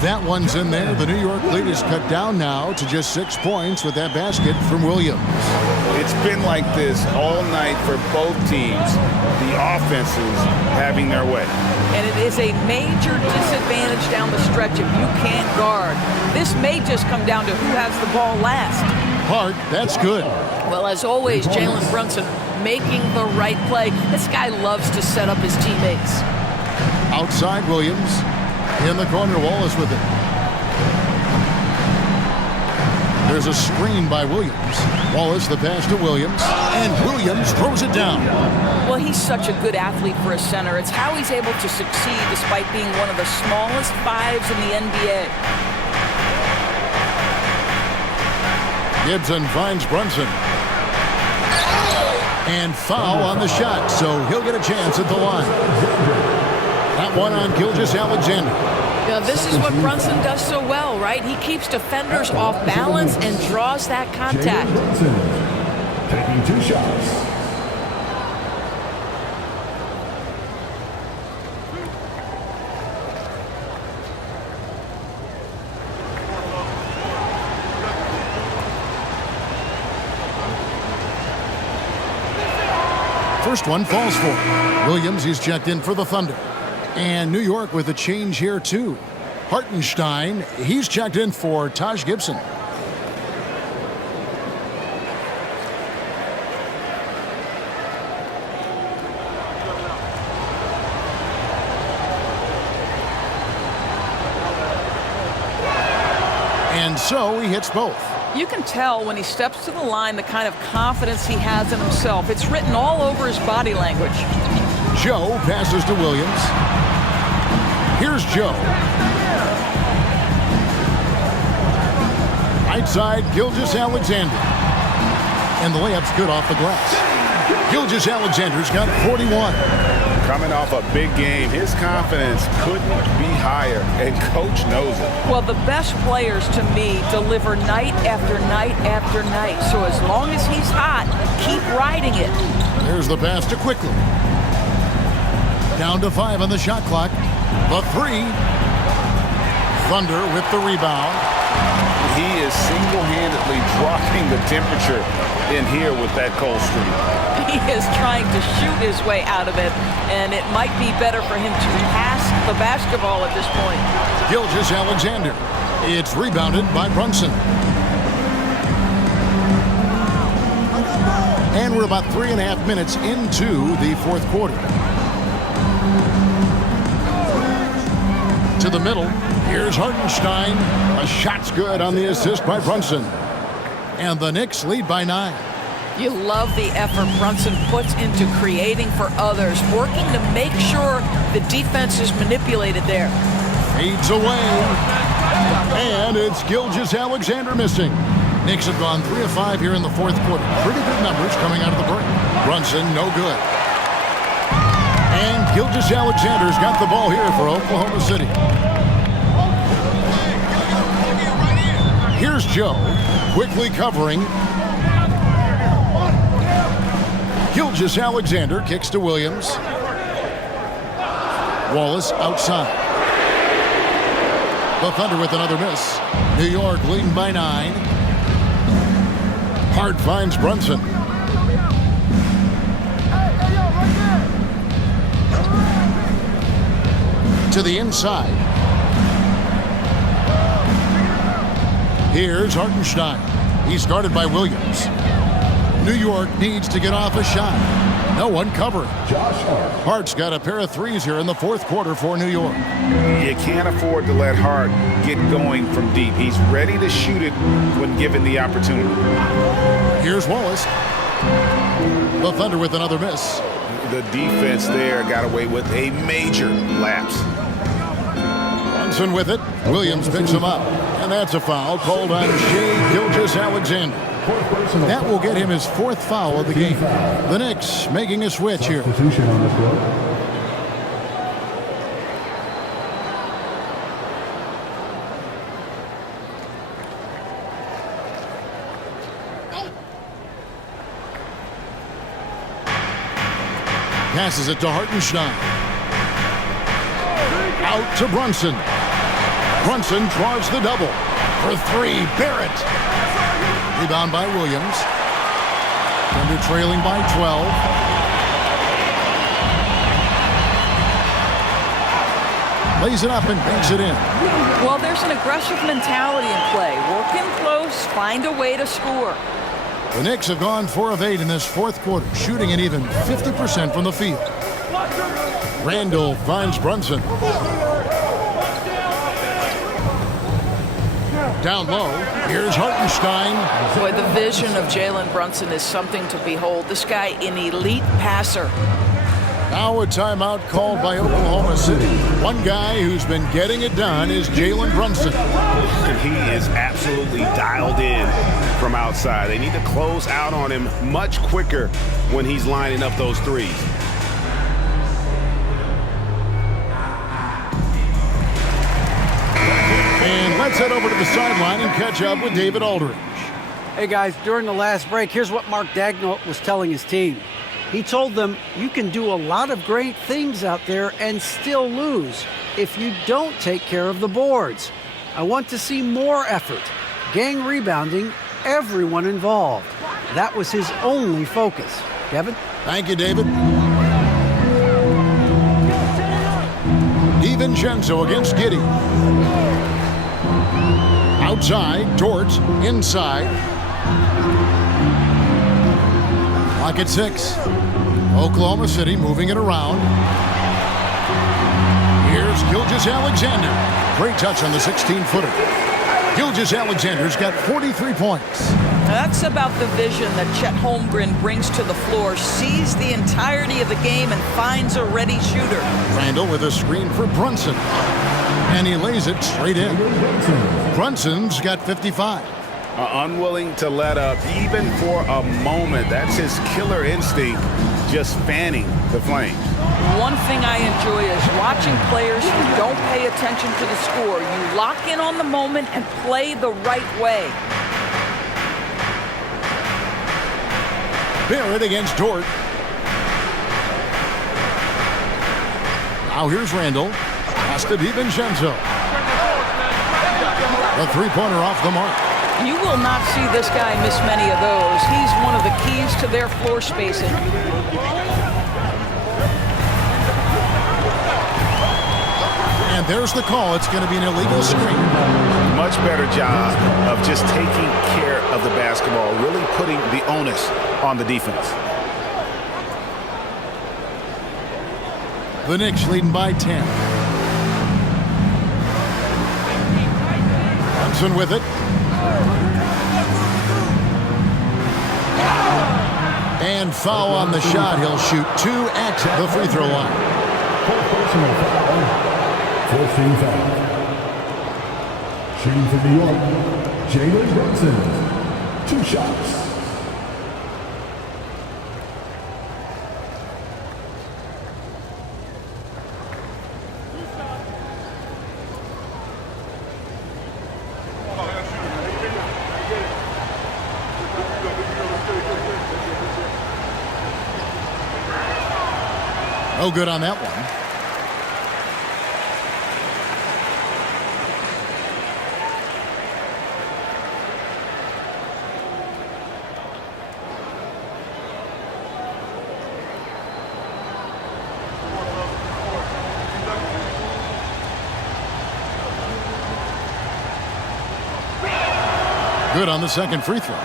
That one's in there. The New York lead is cut down now to just 6 points with that basket from Williams. It's been like this all night for both teams. The offenses having their way. And it is a major disadvantage down the stretch if you can't guard. This may just come down to who has the ball last. Hart, that's good. Well, as always, Jalen Brunson making the right play. This guy loves to set up his teammates. Outside Williams. In the corner, Wallace with it. There's a screen by Williams. Wallace, the pass to Williams. And Williams throws it down. Well, he's such a good athlete for a center. It's how he's able to succeed despite being one of the smallest 5s in the NBA. Gibson finds Brunson. And foul on the shot, so he'll get a chance at the line. That one on Gilgeous-Alexander. Now, this is what Brunson does so well, right? He keeps defenders off balance and draws that contact. Taking 2 shots. First one falls for Williams. He's checked in for the Thunder. And New York with a change here, too. Hartenstein, he's checked in for Taj Gibson. And so he hits both. You can tell when he steps to the line the kind of confidence he has in himself. It's written all over his body language. Joe passes to Williams. Here's Joe. Right side, Gilgeous-Alexander. And the layup's good off the glass. Gilgeous-Alexander's got 41. Coming off a big game, his confidence couldn't be higher, and coach knows it. Well, the best players to me deliver night after night after night. So as long as he's hot, keep riding it. There's the pass to Quickly. Down to 5 on the shot clock. The 3. Thunder with the rebound. He is single-handedly dropping the temperature in here with that cold streak. He is trying to shoot his way out of it, and it might be better for him to pass the basketball at this point. Gilgeous-Alexander. It's rebounded by Brunson. And we're about 3.5 minutes into the fourth quarter. To the middle. Here's Hartenstein. A shot's good on the assist by Brunson. And the Knicks lead by 9. You love the effort Brunson puts into creating for others, working to make sure the defense is manipulated there. Fades away. And it's Gilgeous-Alexander missing. Knicks have gone 3 of 5 here in the fourth quarter. Pretty good numbers coming out of the break. Brunson, no good. And Gilgeous-Alexander's got the ball here for Oklahoma City. Here's Joe, quickly covering. Gilgeous-Alexander kicks to Williams. Wallace outside. The Thunder with another miss. New York leading by 9. Hart finds Brunson. To the inside. Here's Hartenstein. He's guarded by Williams. New York needs to get off a shot. No one covering. Hart's got a pair of threes here in the fourth quarter for New York. You can't afford to let Hart get going from deep. He's ready to shoot it when given the opportunity. Here's Wallace. The Thunder with another miss. The defense there got away with a major lapse. Brunson with it. Williams picks him up. And that's a foul called on Shai Gilgeous-Alexander. That will get him his 4th foul of the game. The Knicks making a switch here. Passes it to Hartenstein. Out to Brunson. Brunson draws the double. For 3, Barrett. Rebound by Williams. Thunder trailing by 12. Lays it up and banks it in. Well, there's an aggressive mentality in play. Working close, find a way to score. The Knicks have gone 4 of 8 in this fourth quarter, shooting an even 50% from the field. Randall finds Brunson. Down low, here's Hartenstein. Boy, the vision of Jalen Brunson is something to behold. This guy, an elite passer. Now a timeout called by Oklahoma City. One guy who's been getting it done is Jalen Brunson. He is absolutely dialed in from outside. They need to close out on him much quicker when he's lining up those threes. And let's head over to the sideline and catch up with David Aldridge. Hey guys, during the last break, here's what Mark Daigneault was telling his team. He told them, you can do a lot of great things out there and still lose if you don't take care of the boards. I want to see more effort, gang rebounding, everyone involved. That was his only focus. Kevin? Thank you, David. DiVincenzo against Giddey. Outside, Dort, inside. Clock at 6. Oklahoma City moving it around. Here's Gilgeous-Alexander. Great touch on the 16-footer. Gilgeous-Alexander's got 43 points. That's about the vision that Chet Holmgren brings to the floor. Sees the entirety of the game and finds a ready shooter. Randall with a screen for Brunson. And he lays it straight in. Brunson's got 55. Unwilling to let up even for a moment. That's his killer instinct just fanning the flames. One thing I enjoy is watching players who don't pay attention to the score. You lock in on the moment and play the right way. Barrett against Dort. Now here's Randall. Pass to DiVincenzo. The three-pointer off the mark. You will not see this guy miss many of those. He's one of the keys to their floor spacing. And there's the call. It's going to be an illegal screen. Much better job of just taking care of the basketball, really putting the onus on the defense. The Knicks leading by 10. Brunson with it. And foul on the shot. He'll shoot 2 at the free throw line. Personal foul. 14 foul. Shooting for New York, Jalen Brunson. 2 shots. No good on that one. Good on the second free throw.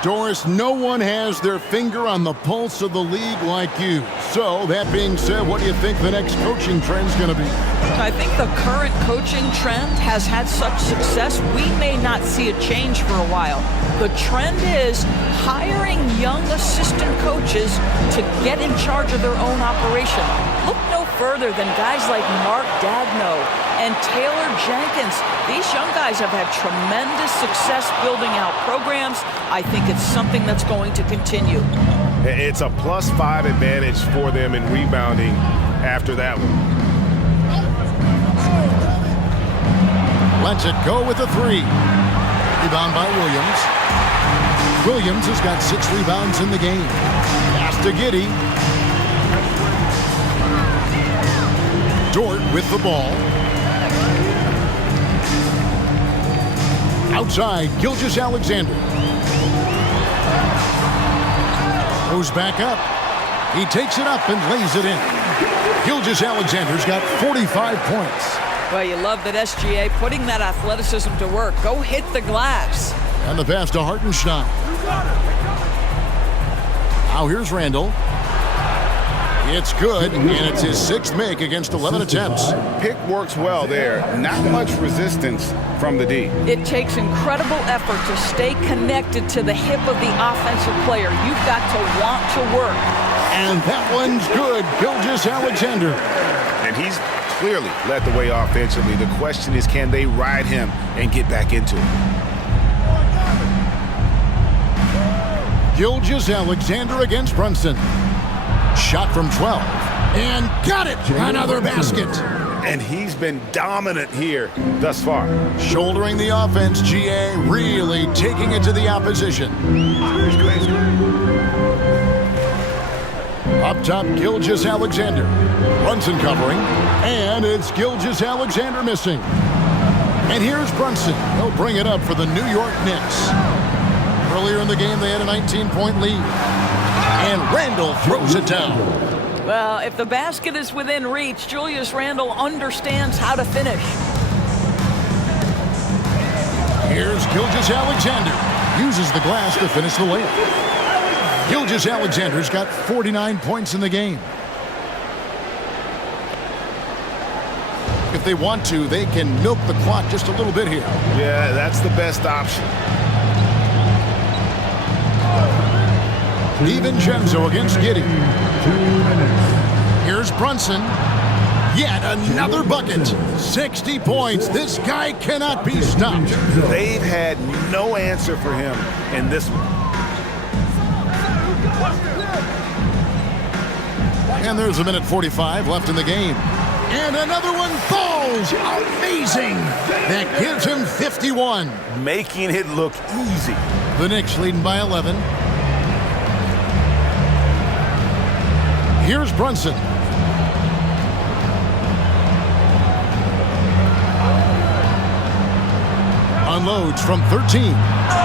Doris, no one has their finger on the pulse of the league like you. So, that being said, what do you think the next coaching trend's going to be? I think the current coaching trend has had such success, we may not see a change for a while. The trend is hiring young assistant coaches to get in charge of their own operation. Look no further than guys like Mark Dagno and Taylor Jenkins. These young guys have had tremendous success building out programs. I think it's something that's going to continue. It's a +5 advantage for them in rebounding after that one. Lets it go with a 3. Rebound by Williams. Williams has got 6 rebounds in the game. Pass to Giddey. Dort with the ball. Outside, Gilgeous-Alexander. Goes back up. He takes it up and lays it in. Gilgeous-Alexander's got 45 points. Well, you love that SGA putting that athleticism to work. Go hit the glass. And the pass to Hartenstein. Now here's Randall. It's good, and it's his 6th make against 11 attempts. Pick works well there. Not much resistance from the D. It takes incredible effort to stay connected to the hip of the offensive player. You've got to want to work. And that one's good, Gilgeous-Alexander. And he's clearly led the way offensively. The question is, can they ride him and get back into it? Gilgeous-Alexander against Brunson. Shot from 12. And got it! Another basket. And he's been dominant here thus far. Shouldering the offense, GA really taking it to the opposition. Up top, Gilgeous-Alexander. Brunson covering. And it's Gilgeous-Alexander missing. And here's Brunson. He'll bring it up for the New York Knicks. Earlier in the game, they had a 19-point lead. And Randall throws it down. Well, if the basket is within reach, Julius Randle understands how to finish. Here's Gilgeous-Alexander. Uses the glass to finish the layup. Gilgeous-Alexander's got 49 points in the game. If they want to, they can milk the clock just a little bit here. Yeah, that's the best option. DiVincenzo against Giddey. Here's Brunson. Yet another bucket. 60 points. This guy cannot be stopped. They've had no answer for him in this one. And there's a minute 45 left in the game. And another one falls. Amazing. That gives him 51. Making it look easy. The Knicks leading by 11. Here's Brunson. Unloads from 13.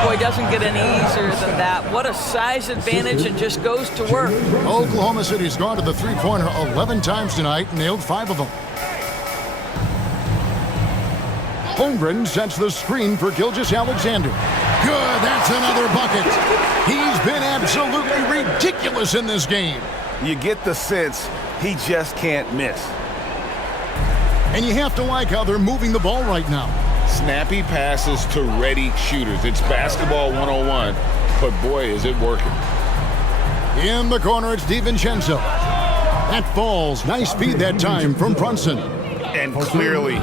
Boy, doesn't get any easier than that. What a size advantage, and just goes to work. Oklahoma City's gone to the three-pointer 11 times tonight, nailed 5 of them. Holmgren sets the screen for Gilgeous-Alexander. Good, that's another bucket. He's been absolutely ridiculous in this game. You get the sense he just can't miss. And you have to like how they're moving the ball right now. Snappy passes to ready shooters. It's basketball 101, but boy, is it working. In the corner, it's DiVincenzo. That falls. Nice feed that time from Brunson. And clearly,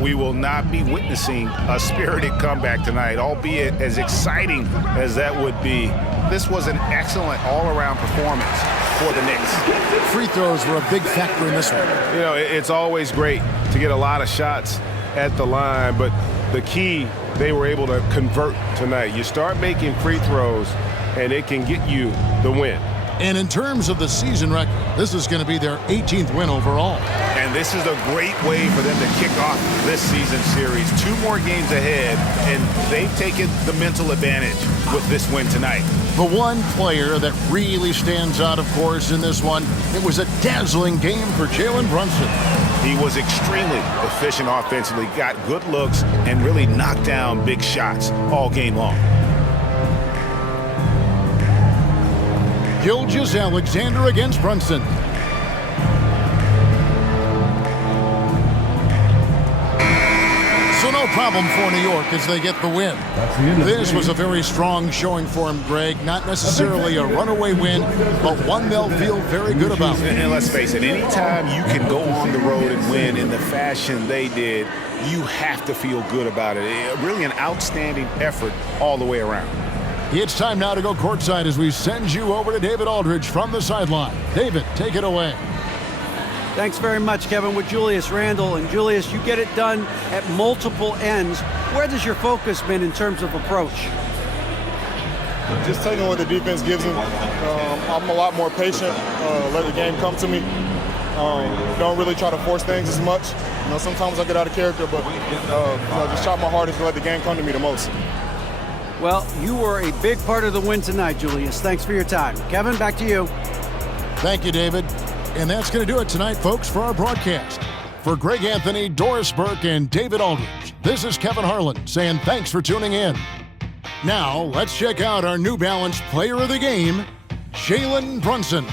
we will not be witnessing a spirited comeback tonight, albeit as exciting as that would be. This was an excellent all-around performance for the Knicks. Free throws were a big factor in this one. You know, it's always great to get a lot of shots at the line, but the key, they were able to convert tonight. You start making free throws, and it can get you the win. And in terms of the season record, this is going to be their 18th win overall. And this is a great way for them to kick off this season series. 2 more games ahead, and they've taken the mental advantage with this win tonight. The one player that really stands out, of course, in this one, it was a dazzling game for Jalen Brunson. He was extremely efficient offensively, got good looks, and really knocked down big shots all game long. Gilgeous-Alexander against Brunson. So no problem for New York as they get the win. This was a very strong showing for him, Greg. Not necessarily a runaway win, but one they'll feel very good about. And let's face it, anytime you can go on the road and win in the fashion they did, you have to feel good about it. Really an outstanding effort all the way around. It's time now to go courtside as we send you over to David Aldridge from the sideline. David, take it away. Thanks very much, Kevin, with Julius Randle. And Julius, you get it done at multiple ends. Where does your focus been in terms of approach? Just taking what the defense gives him. I'm a lot more patient, let the game come to me. Don't really try to force things as much. You know, sometimes I get out of character, but just try my hardest to let the game come to me the most. Well, you were a big part of the win tonight, Julius. Thanks for your time. Kevin, back to you. Thank you, David. And that's going to do it tonight, folks, for our broadcast. For Greg Anthony, Doris Burke, and David Aldridge, this is Kevin Harlan saying thanks for tuning in. Now, let's check out our New Balance player of the game, Jalen Brunson.